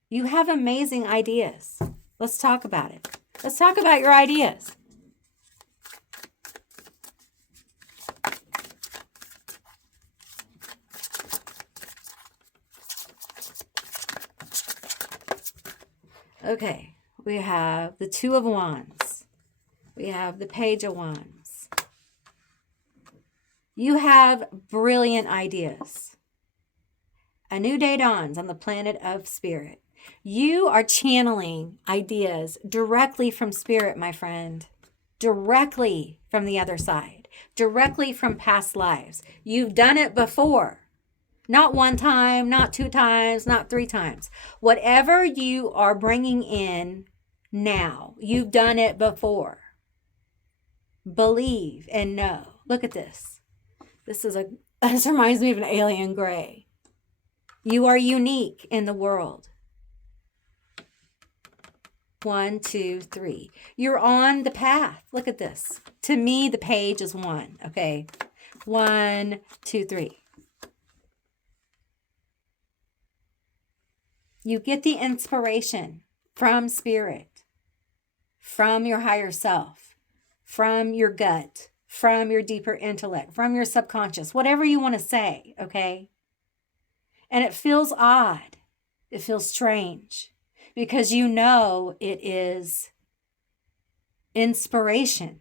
You have amazing ideas. Let's talk about it. Let's talk about your ideas. Okay, we have the Two of Wands. We have the Page of Wands. You have brilliant ideas. A new day dawns on the planet of Spirit. You are channeling ideas directly from Spirit, my friend. Directly from the other side. Directly from past lives. You've done it before. Not one time, not two times, not three times. Whatever you are bringing in now, you've done it before. Believe and know. Look at this. This reminds me of an alien gray. You are unique in the world. 1, 2, 3. You're on the path. Look at this. To me, the page is 1. Okay. 1, 2, 3. You get the inspiration from Spirit, from your higher self, from your gut, from your deeper intellect, from your subconscious, whatever you want to say, okay? And it feels odd. It feels strange because you know it is inspiration,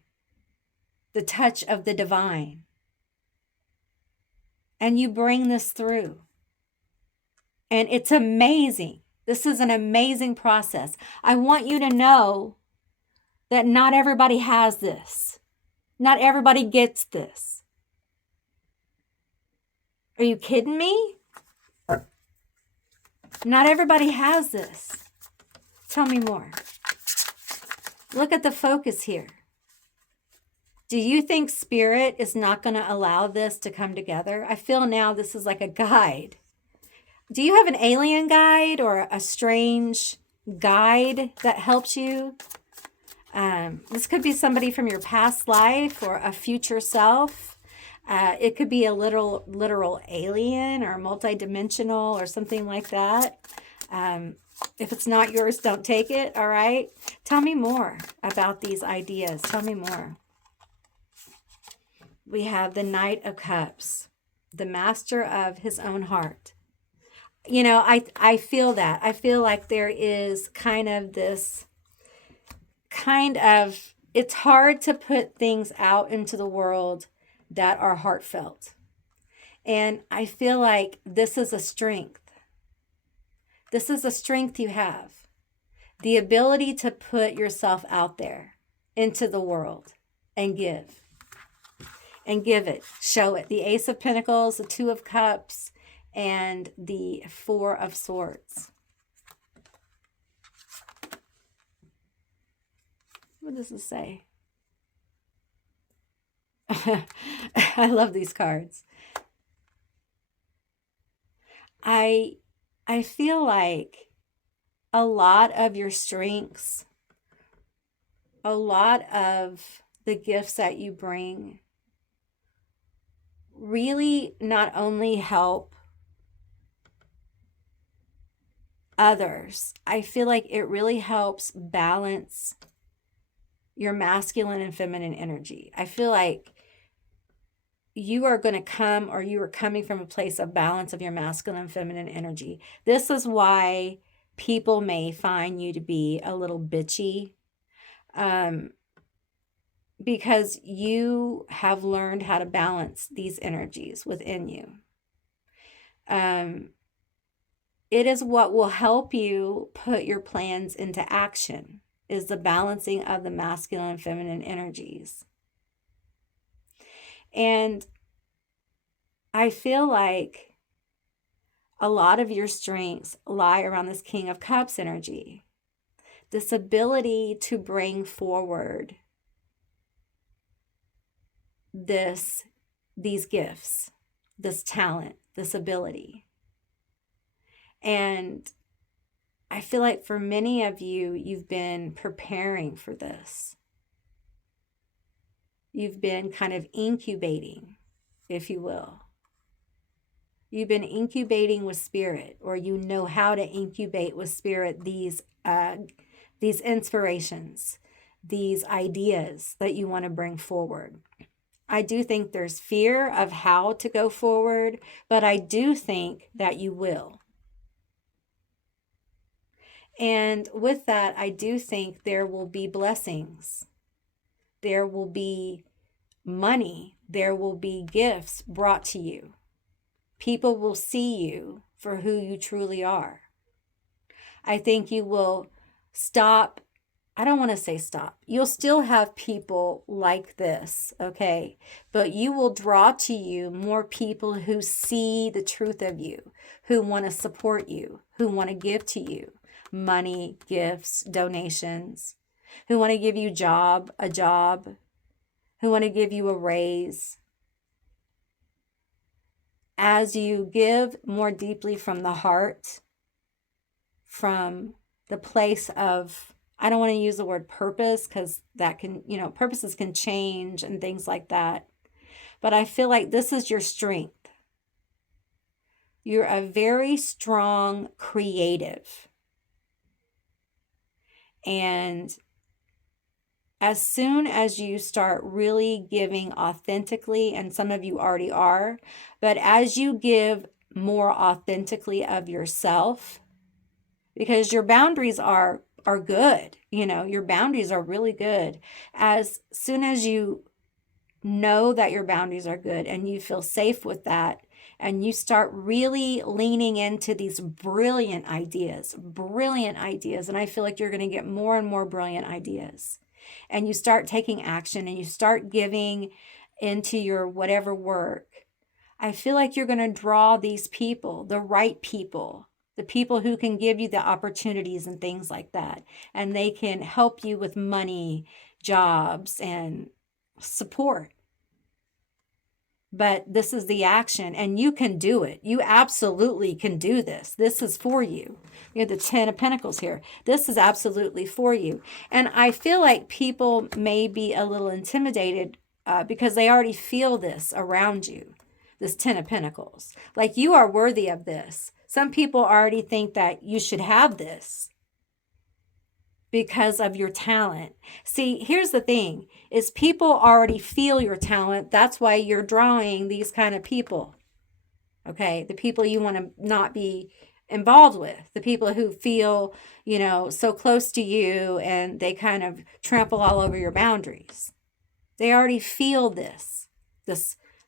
the touch of the divine. And you bring this through. And it's amazing. This is an amazing process. I want you to know that not everybody has this. Not everybody gets this. Are you kidding me? Not everybody has this. Tell me more. Look at the focus here. Do you think Spirit is not going to allow this to come together? I feel now this is like a guide. Do you have an alien guide or a strange guide that helps you? This could be somebody from your past life or a future self. It could be a literal alien or multidimensional or something like that. If it's not yours, don't take it, all right? Tell me more about these ideas. Tell me more. We have the Knight of Cups, the master of his own heart. You know, I feel that. I feel like there is kind of this it's hard to put things out into the world that are heartfelt. And I feel like this is a strength. This is a strength you have. The ability to put yourself out there into the world and give. And give it. Show it. The Ace of Pentacles, the Two of Cups, and the Four of Swords. What does this say? I love these cards. I feel like a lot of your strengths, a lot of the gifts that you bring really not only help others, I feel like it really helps balance your masculine and feminine energy. I feel like you are going to come, or you are coming from a place of balance of your masculine and feminine energy. This is why people may find you to be a little bitchy, because you have learned how to balance these energies within you. It is what will help you put your plans into action, is the balancing of the masculine and feminine energies. And I feel like a lot of your strengths lie around this King of Cups energy. This ability to bring forward these gifts, this talent, this ability. And I feel like for many of you, you've been preparing for this. You've been kind of incubating, if you will. You've been incubating with spirit, or you know how to incubate with spirit these inspirations, these ideas that you want to bring forward. I do think there's fear of how to go forward, but I do think that you will. And with that, I do think there will be blessings. There will be money. There will be gifts brought to you. People will see you for who you truly are. I think you will stop. I don't want to say stop. You'll still have people like this, okay? But you will draw to you more people who see the truth of you, who want to support you, who want to give to you money, gifts, donations, who want to give you a job, who want to give you a raise. As you give more deeply from the heart, from the place of, I don't want to use the word purpose, because that can, purposes can change and things like that. But I feel like this is your strength. You're a very strong creative. And as soon as you start really giving authentically, and some of you already are, but as you give more authentically of yourself, because your boundaries are good, your boundaries are really good. As soon as you know that your boundaries are good and you feel safe with that, and you start really leaning into these brilliant ideas, and I feel like you're going to get more and more brilliant ideas, and you start taking action and you start giving into your whatever work, I feel like you're going to draw these people, the right people, the people who can give you the opportunities and things like that, and they can help you with money, jobs, and support. But this is the action, and you can do it. You absolutely can do this. This is for you. We have the 10 of Pentacles here. This is absolutely for you. And I feel like people may be a little intimidated because they already feel this around you, this 10 of Pentacles. Like, you are worthy of this. Some people already think that you should have this because of your talent. See, here's the thing, is people already feel your talent. That's why you're drawing these kind of people. Okay? The people you want to not be involved with. The people who feel, so close to you, and they kind of trample all over your boundaries. They already feel this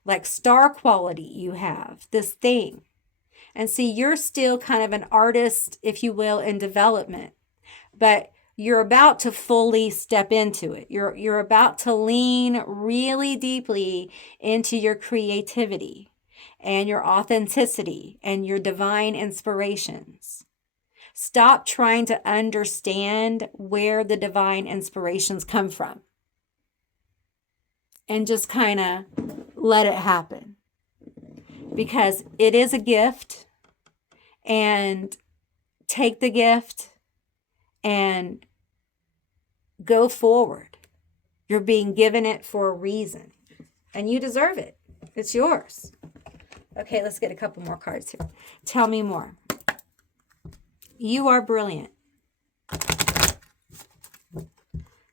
like star quality you have, this thing. And see, you're still kind of an artist, if you will, in development. But you're about to fully step into it. You're about to lean really deeply into your creativity and your authenticity and your divine inspirations. Stop trying to understand where the divine inspirations come from and just kind of let it happen, because it is a gift. And take the gift and go forward. You're being given it for a reason, and you deserve it. It's yours. Okay, let's get a couple more cards here. Tell me more. You are brilliant.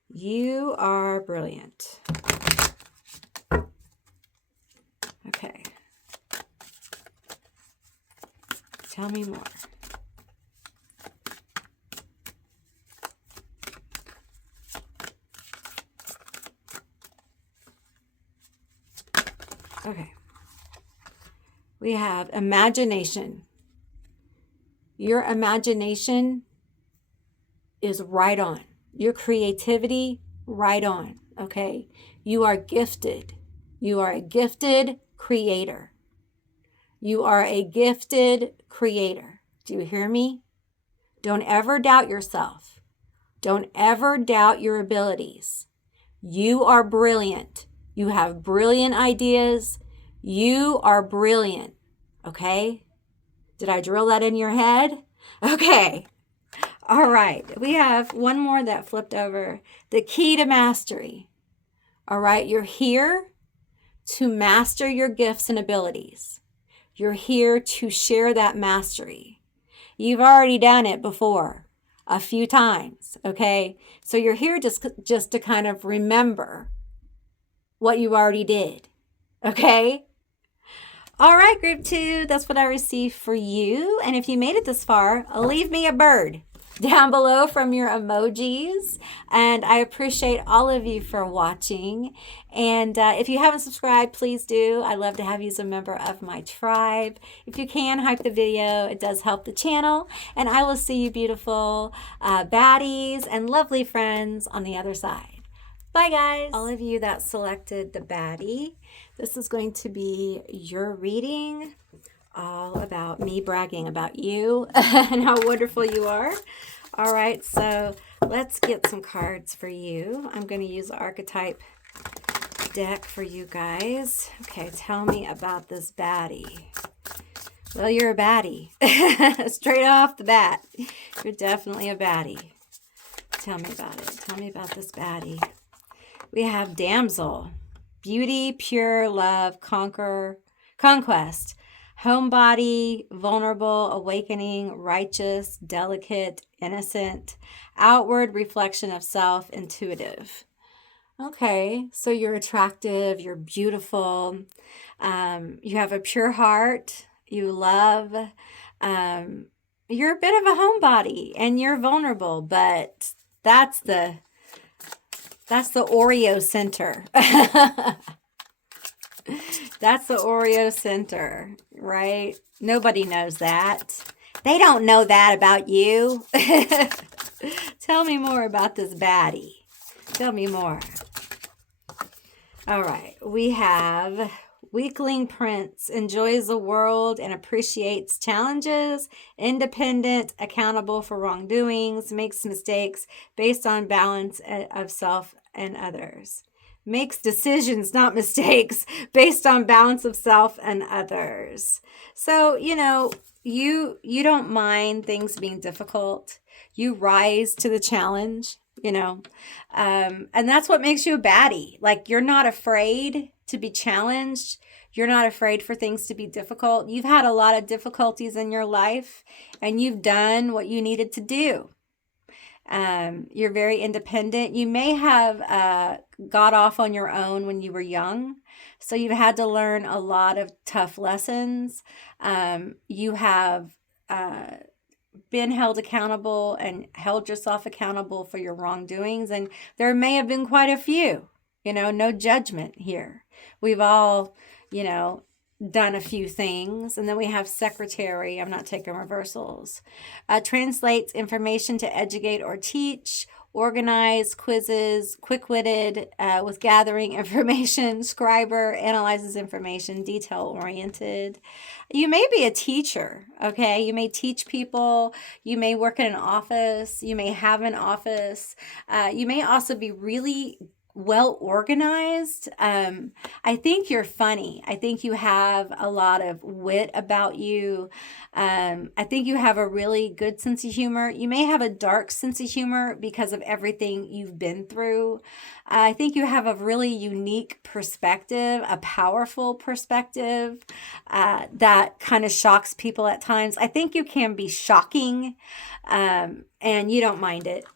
You are brilliant. Okay. Tell me more. Okay. We have imagination. Your imagination is right on. Your creativity, right on. Okay. You are gifted. You are a gifted creator. You are a gifted creator. Do you hear me? Don't ever doubt yourself. Don't ever doubt your abilities. You are brilliant. You have brilliant ideas. You are brilliant. Okay? Did I drill that in your head? Okay. All right. We have one more that flipped over. The key to mastery. All right. You're here to master your gifts and abilities. You're here to share that mastery. You've already done it before a few times. Okay. So you're here just to kind of remember what you already did. Okay. All right, group 2, that's what I received for you. And if you made it this far, leave me a bird down below from your emojis. And I appreciate all of you for watching. And if you haven't subscribed, please do. I'd love to have you as a member of my tribe. If you can, hype the video. It does help the channel. And I will see you beautiful baddies and lovely friends on the other side. Bye, guys. All of you that selected the baddie, this is going to be your reading, all about me bragging about you and how wonderful you are. All right, so let's get some cards for you. I'm going to use the archetype deck for you guys. Okay, tell me about this baddie. Well, you're a baddie. Straight off the bat. You're definitely a baddie. Tell me about it. Tell me about this baddie. We have damsel, beauty, pure, love, conquest, homebody, vulnerable, awakening, righteous, delicate, innocent, outward reflection of self, intuitive. Okay, so you're attractive, you're beautiful, you have a pure heart, you love, you're a bit of a homebody, and you're vulnerable, but that's the Oreo center. That's the Oreo center, right? Nobody knows that. They don't know that about you. Tell me more about this baddie. Tell me more. All right. We have weakling prince, enjoys the world and appreciates challenges, independent, accountable for wrongdoings, makes mistakes based on balance of self and others. Makes decisions, not mistakes, based on balance of self and others. So, you know, you don't mind things being difficult. You rise to the challenge, you know, and that's what makes you a baddie. Like, you're not afraid to be challenged. You're not afraid for things to be difficult. You've had a lot of difficulties in your life, and you've done what you needed to do. You're very independent. You may have got off on your own when you were young, so you've had to learn a lot of tough lessons. You have been held accountable and held yourself accountable for your wrongdoings, and there may have been quite a few. You know, no judgment here. We've all, you know, done a few things. And then we have secretary. I'm not taking reversals. Translates information to educate or teach, organized, quizzes, quick-witted, with gathering information, scriber, analyzes information, detail-oriented. You may be a teacher, okay? You may teach people. You may work in an office. You may have an office. You may also be really well organized. I think you're funny. I think you have a lot of wit about you. I think you have a really good sense of humor. You may have a dark sense of humor because of everything you've been through. I think you have a really unique perspective, a powerful perspective that kind of shocks people at times. I think you can be shocking, and you don't mind it.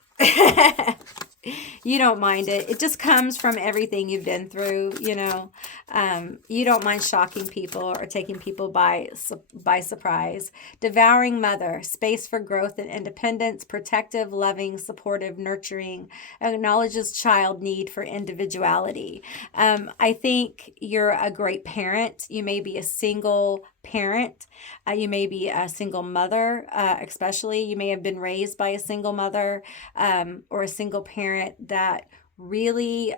You don't mind it. It just comes from everything you've been through, you know. You don't mind shocking people or taking people by surprise. Devouring mother, space for growth and independence, protective, loving, supportive, nurturing, acknowledges child need for individuality. I think you're a great parent. You may be a single parent. You may be a single mother, especially. You may have been raised by a single mother, or a single parent that really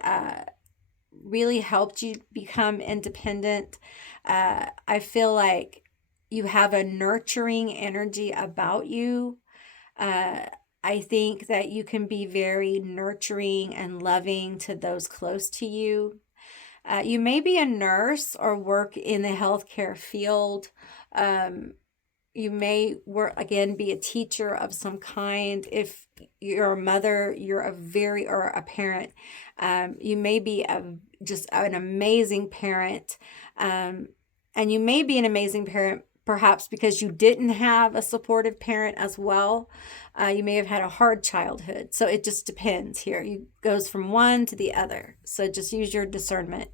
helped you become independent. I feel like you have a nurturing energy about you. I think that you can be very nurturing and loving to those close to you. You may be a nurse or work in the healthcare field. You may work again, be a teacher of some kind. If you're a mother, or a parent, you may be just an amazing parent. And you may be an amazing parent perhaps because you didn't have a supportive parent as well. You may have had a hard childhood. So it just depends here. It goes from one to the other. So just use your discernment.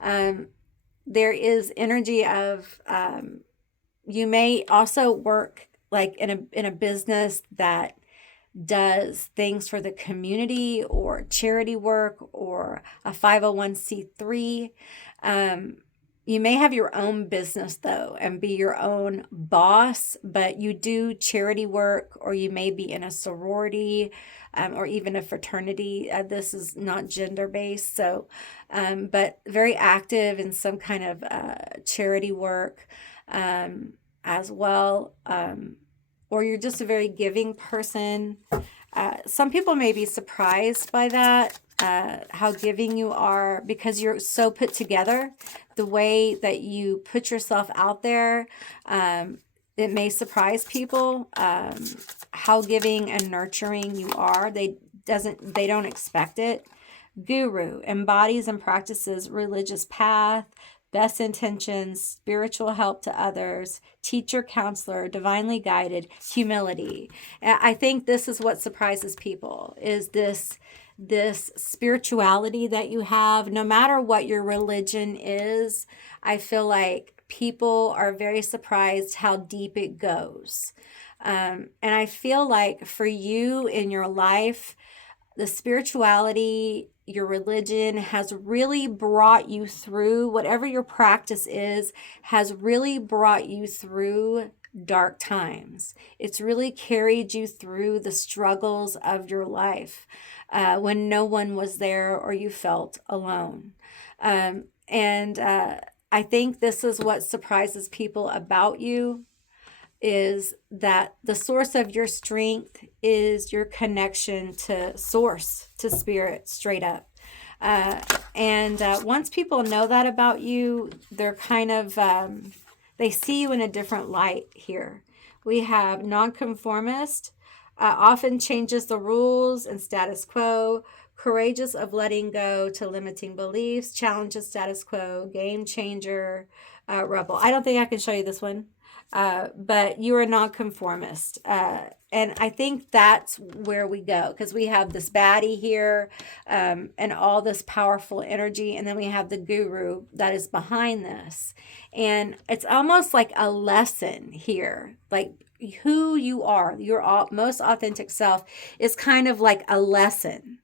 There is energy of, you may also work like in a business that does things for the community or charity work or a 501c3. You may have your own business though and be your own boss, but you do charity work, or you may be in a sorority, or even a fraternity. This is not gender based, so but very active in some kind of charity work as well. Or you're just a very giving person. Some people may be surprised by that, how giving you are, because you're so put together. The way that you put yourself out there, it may surprise people how giving and nurturing you are. They don't expect it. Guru embodies and practices religious path, best intentions, spiritual help to others, teacher, counselor, divinely guided, humility. I think this is what surprises people, is this spirituality that you have. No matter what your religion is, I feel like people are very surprised how deep it goes. And I feel like for you in your life, the spirituality, your religion has really brought you through, whatever your practice is, has really brought you through dark times. It's really carried you through the struggles of your life when no one was there or you felt alone. And I think this is what surprises people about you, is that the source of your strength is your connection to source, to spirit, straight up. And once people know that about you, they're kind of, they see you in a different light here. We have nonconformist, often changes the rules and status quo, courageous of letting go to limiting beliefs, challenges status quo, game changer, rebel. I don't think I can show you this one. But you're a nonconformist. And I think that's where we go, because we have this baddie here, and all this powerful energy. And then we have the guru that is behind this. And it's almost like a lesson here, like who you are, your most authentic self is kind of like a lesson.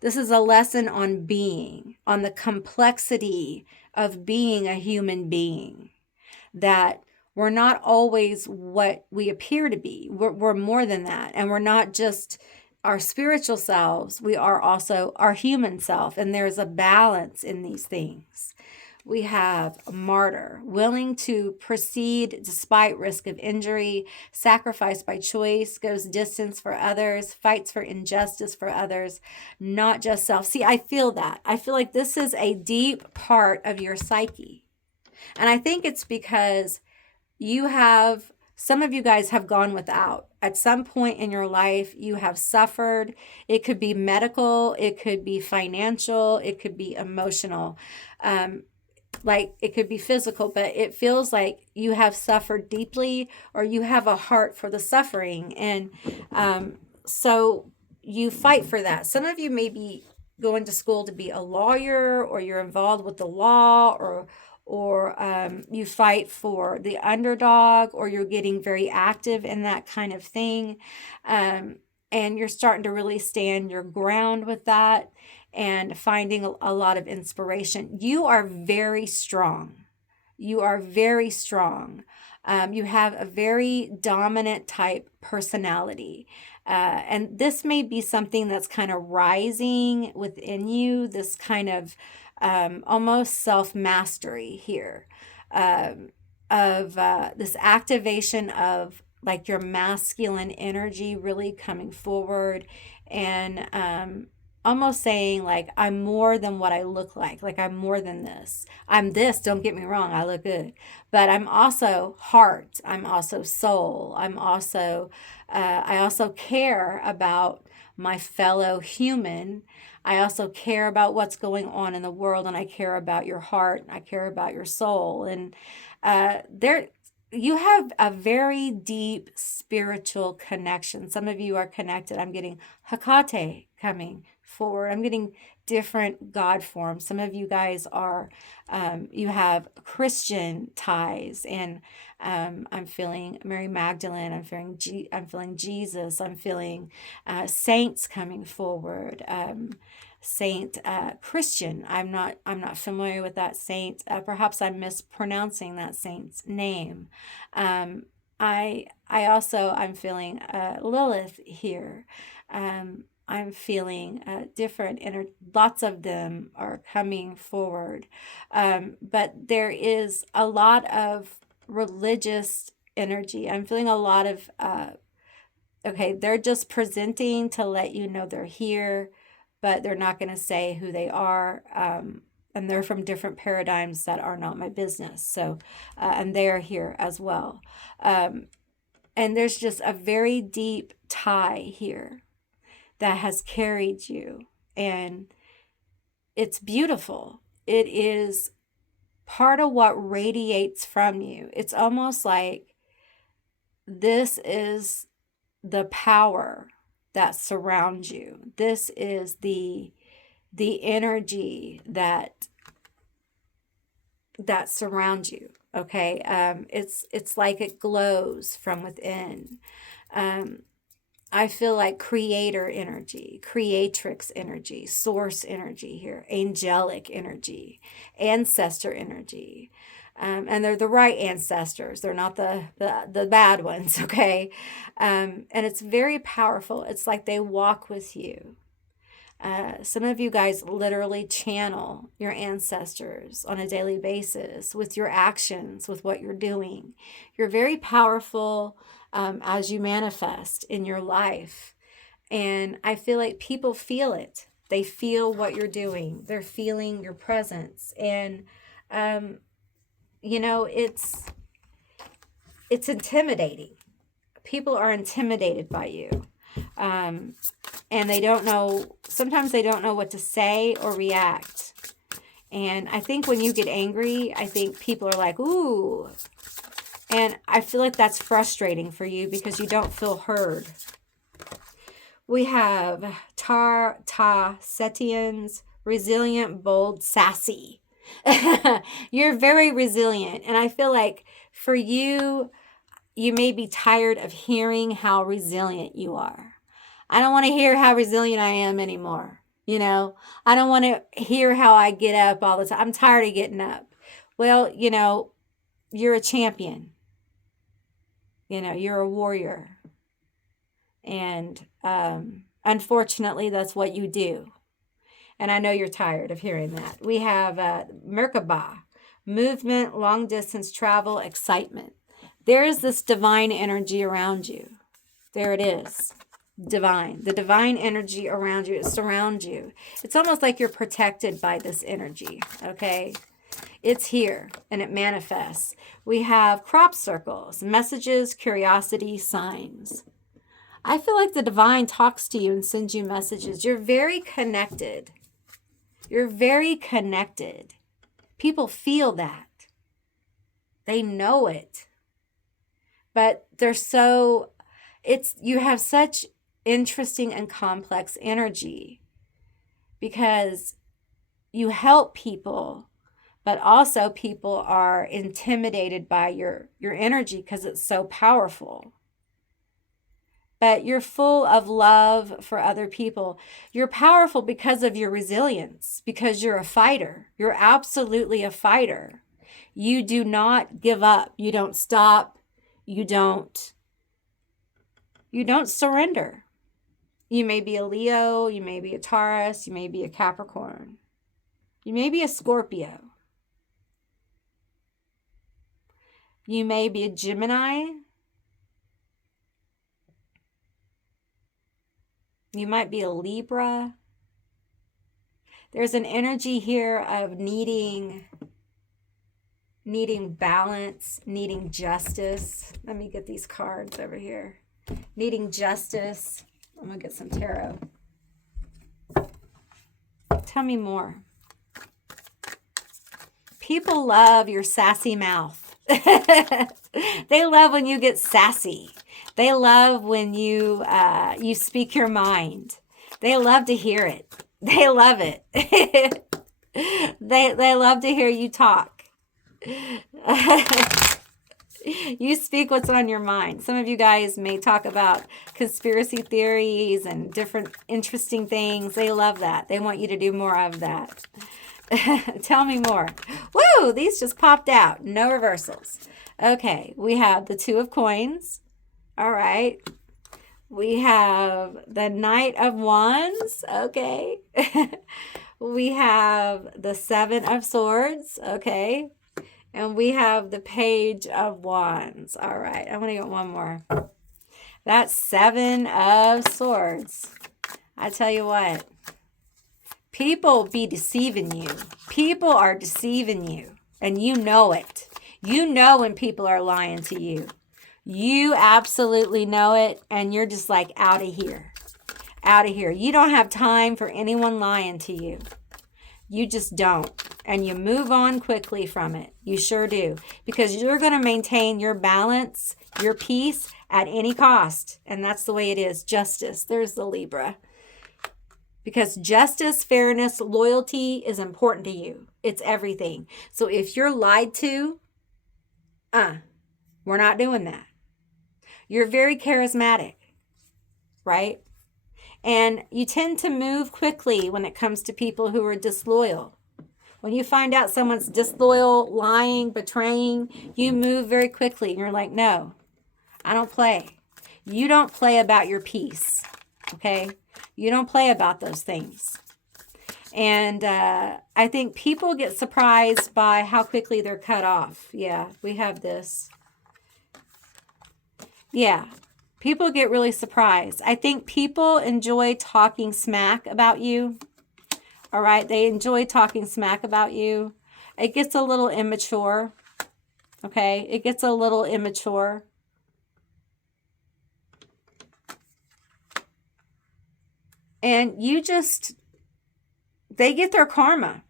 This is a lesson on being, on the complexity of being a human being, that we're not always what we appear to be. We're more than that. And we're not just our spiritual selves, we are also our human self, and there's a balance in these things. We have a martyr, willing to proceed despite risk of injury, sacrifice by choice, goes distance for others, fights for injustice for others, not just self. See, I feel that. I feel like this is a deep part of your psyche. And I think it's because some of you guys have gone without. At some point in your life, you have suffered. It could be medical, it could be financial, it could be emotional. Like it could be physical, but it feels like you have suffered deeply or you have a heart for the suffering. And so you fight for that. Some of you may be going to school to be a lawyer, or you're involved with the law, or you fight for the underdog, or you're getting very active in that kind of thing. And you're starting to really stand your ground with that and finding a lot of inspiration. You are very strong. You are very strong. You have a very dominant type personality. And this may be something that's kind of rising within you, this kind of almost self mastery here, of this activation of like your masculine energy really coming forward, and almost saying like, I'm more than what I look like I'm more than this. I'm this, don't get me wrong, I look good, but I'm also heart, I'm also soul, I also care about my fellow human. I also care about what's going on in the world, and I care about your heart, and I care about your soul. And there you have a very deep spiritual connection. Some of you are connected. I'm getting Hakate coming forward. I'm getting different God forms. Some of you guys are, you have Christian ties, and I'm feeling Mary Magdalene. I'm feeling Jesus. I'm feeling saints coming forward. Saint Christian. I'm not familiar with that saint. Perhaps I'm mispronouncing that saint's name. I'm feeling Lilith here. I'm feeling lots of them are coming forward. But there is a lot of religious energy. I'm feeling a lot of, okay, they're just presenting to let you know they're here, but they're not going to say who they are. And they're from different paradigms that are not my business. So, and they're here as well. And there's just a very deep tie here that has carried you. And it's beautiful. It is part of what radiates from you. It's almost like this is the power that surrounds you. This is the energy that surrounds you. Okay, it's like it glows from within. I feel like creator energy, creatrix energy, source energy here, angelic energy, ancestor energy. And they're the right ancestors. They're not the bad ones, okay? And it's very powerful. It's like they walk with you. Some of you guys literally channel your ancestors on a daily basis with your actions, with what you're doing. You're very powerful as you manifest in your life. And I feel like people feel it. They feel what you're doing. They're feeling your presence. And, it's intimidating. People are intimidated by you. And sometimes they don't know what to say or react. And I think when you get angry, I think people are like, ooh. And I feel like that's frustrating for you because you don't feel heard. We have Setians, resilient, bold, sassy. You're very resilient. And I feel like for you, you may be tired of hearing how resilient you are. I don't want to hear how resilient I am anymore. I don't want to hear how I get up all the time. I'm tired of getting up. Well, you're a champion. You're a warrior. And Unfortunately, that's what you do. And I know you're tired of hearing that. We have Merkaba, movement, long distance travel, excitement. There's this divine energy around you. There it is. Divine. The divine energy around you. It surrounds you. It's almost like you're protected by this energy. Okay. It's here and it manifests. We have crop circles, messages, curiosity, signs. I feel like the divine talks to you and sends you messages. You're very connected. You're very connected. People feel that. They know it. But you have such interesting and complex energy because you help people, but also people are intimidated by your energy because it's so powerful. But you're full of love for other people. You're powerful because of your resilience, because you're a fighter. You're absolutely a fighter. You do not give up. You don't stop. You don't surrender. You may be a Leo, you may be a Taurus, you may be a Capricorn. You may be a Scorpio. You may be a Gemini. You might be a Libra. There's an energy here of needing balance, needing justice. Let me get these cards over here. Needing justice. I'm going to get some tarot. Tell me more. People love your sassy mouth. They love when you get sassy. They love when you speak your mind. They love to hear it. They love it. They love to hear you talk. You speak what's on your mind. Some of you guys may talk about conspiracy theories and different interesting things. They love that. They want you to do more of that. Tell me more. Woo! These just popped out. No reversals. Okay, we have the Two of Coins. All right. We have the Knight of Wands. Okay. We have the Seven of Swords. Okay. And we have the Page of Wands. All right. I want to get one more. That's Seven of Swords. I tell you what. People be deceiving you. People are deceiving you. And you know it. You know when people are lying to you. You absolutely know it. And you're just like, out of here. Out of here. You don't have time for anyone lying to you. You just don't. And you move on quickly from it. You sure do. Because you're going to maintain your balance, your peace at any cost. And that's the way it is. Justice. There's the Libra. Because justice, fairness, loyalty is important to you. It's everything. So if you're lied to, we're not doing that. You're very charismatic, right? And you tend to move quickly when it comes to people who are disloyal. When you find out someone's disloyal, lying, betraying, you move very quickly. And you're like, no, I don't play. You don't play about your peace, okay? You don't play about those things. And I think people get surprised by how quickly they're cut off. Yeah, we have this. Yeah, people get really surprised. I think people enjoy talking smack about you. All right, they enjoy talking smack about you. It gets a little immature. Okay, it gets a little immature. And they get their karma.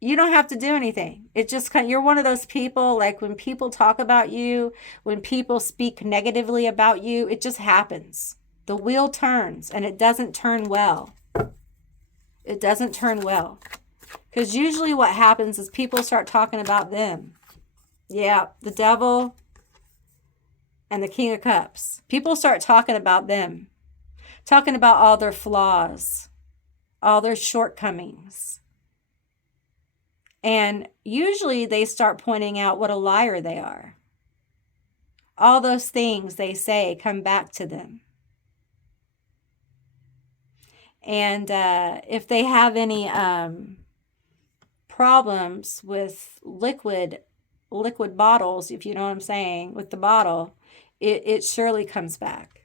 You don't have to do anything. It just you're one of those people, like when people talk about you, when people speak negatively about you, it just happens. The wheel turns and it doesn't turn well. It doesn't turn well. Because usually what happens is people start talking about them. Yeah, the devil and the King of Cups. People start talking about them. Talking about all their flaws, all their shortcomings. And usually they start pointing out what a liar they are. All those things they say come back to them. And if they have any problems with liquid bottles, if you know what I'm saying, with the bottle, it surely comes back.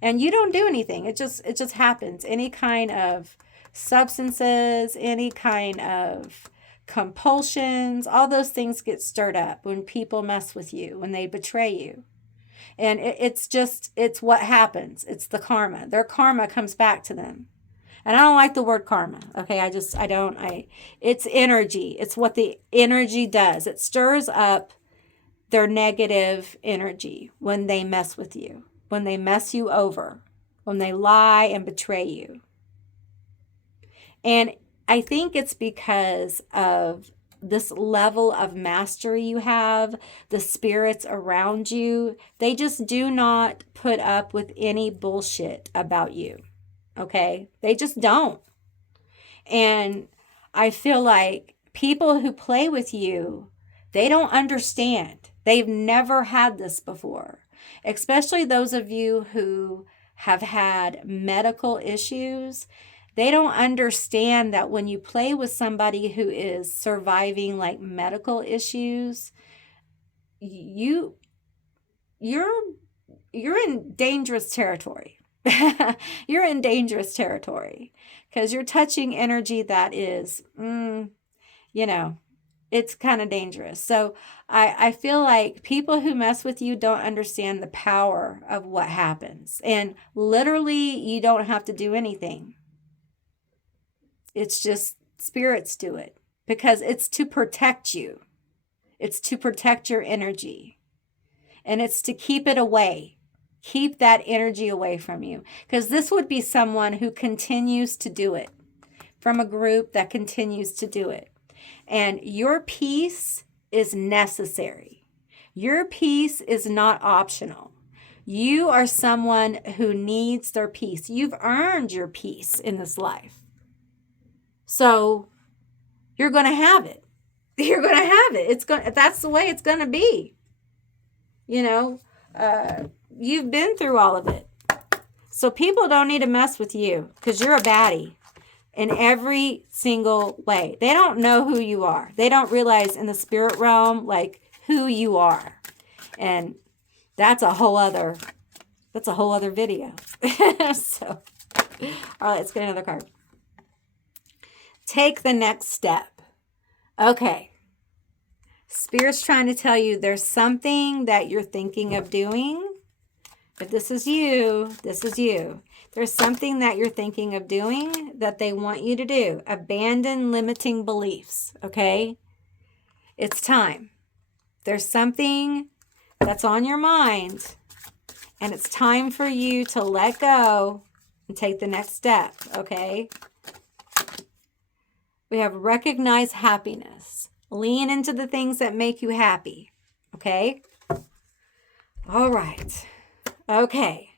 And you don't do anything. It just happens. Any kind of substances, any kind of compulsions, all those things get stirred up when people mess with you, when they betray you. And it's what happens. It's the karma. Their karma comes back to them. And I don't like the word karma. Okay. It's energy. It's what the energy does. It stirs up their negative energy when they mess with you, when they mess you over, when they lie and betray you. And I think it's because of this level of mastery you have, the spirits around you. They just do not put up with any bullshit about you. Okay? They just don't. And I feel like people who play with you, they don't understand. They've never had this before, especially those of you who have had medical issues. They don't understand that when you play with somebody who is surviving like medical issues, you're in dangerous territory. You're in dangerous territory because you're touching energy that is, it's kind of dangerous. So I feel like people who mess with you don't understand the power of what happens. And literally, you don't have to do anything. It's just spirits do it because it's to protect you. It's to protect your energy. And it's to keep it away. Keep that energy away from you. Because this would be someone who continues to do it, from a group that continues to do it. And your peace is necessary. Your peace is not optional. You are someone who needs their peace. You've earned your peace in this life. So you're going to have it. You're going to have it. That's the way it's going to be. You've been through all of it. So people don't need to mess with you because you're a baddie in every single way. They don't know who you are. They don't realize in the spirit realm, like, who you are. And that's a whole other video. So, all right, let's get another card. Take the next step. Okay. Spirit's trying to tell you there's something that you're thinking of doing. If this is you, this is you. There's something that you're thinking of doing that they want you to do. Abandon limiting beliefs, okay? It's time. There's something that's on your mind, and it's time for you to let go and take the next step, okay? We have recognize happiness. Lean into the things that make you happy. Okay? All right. Okay.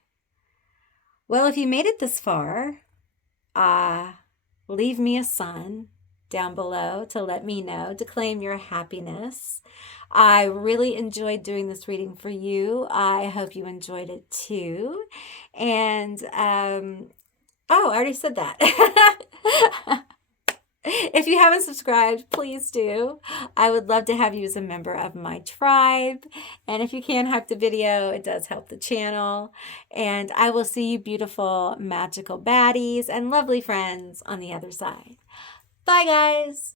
Well, if you made it this far, leave me a sign down below to let me know, to claim your happiness. I really enjoyed doing this reading for you. I hope you enjoyed it too. And, I already said that. If you haven't subscribed, please do. I would love to have you as a member of my tribe. And if you can, hype the video. It does help the channel. And I will see you beautiful, magical baddies and lovely friends on the other side. Bye, guys.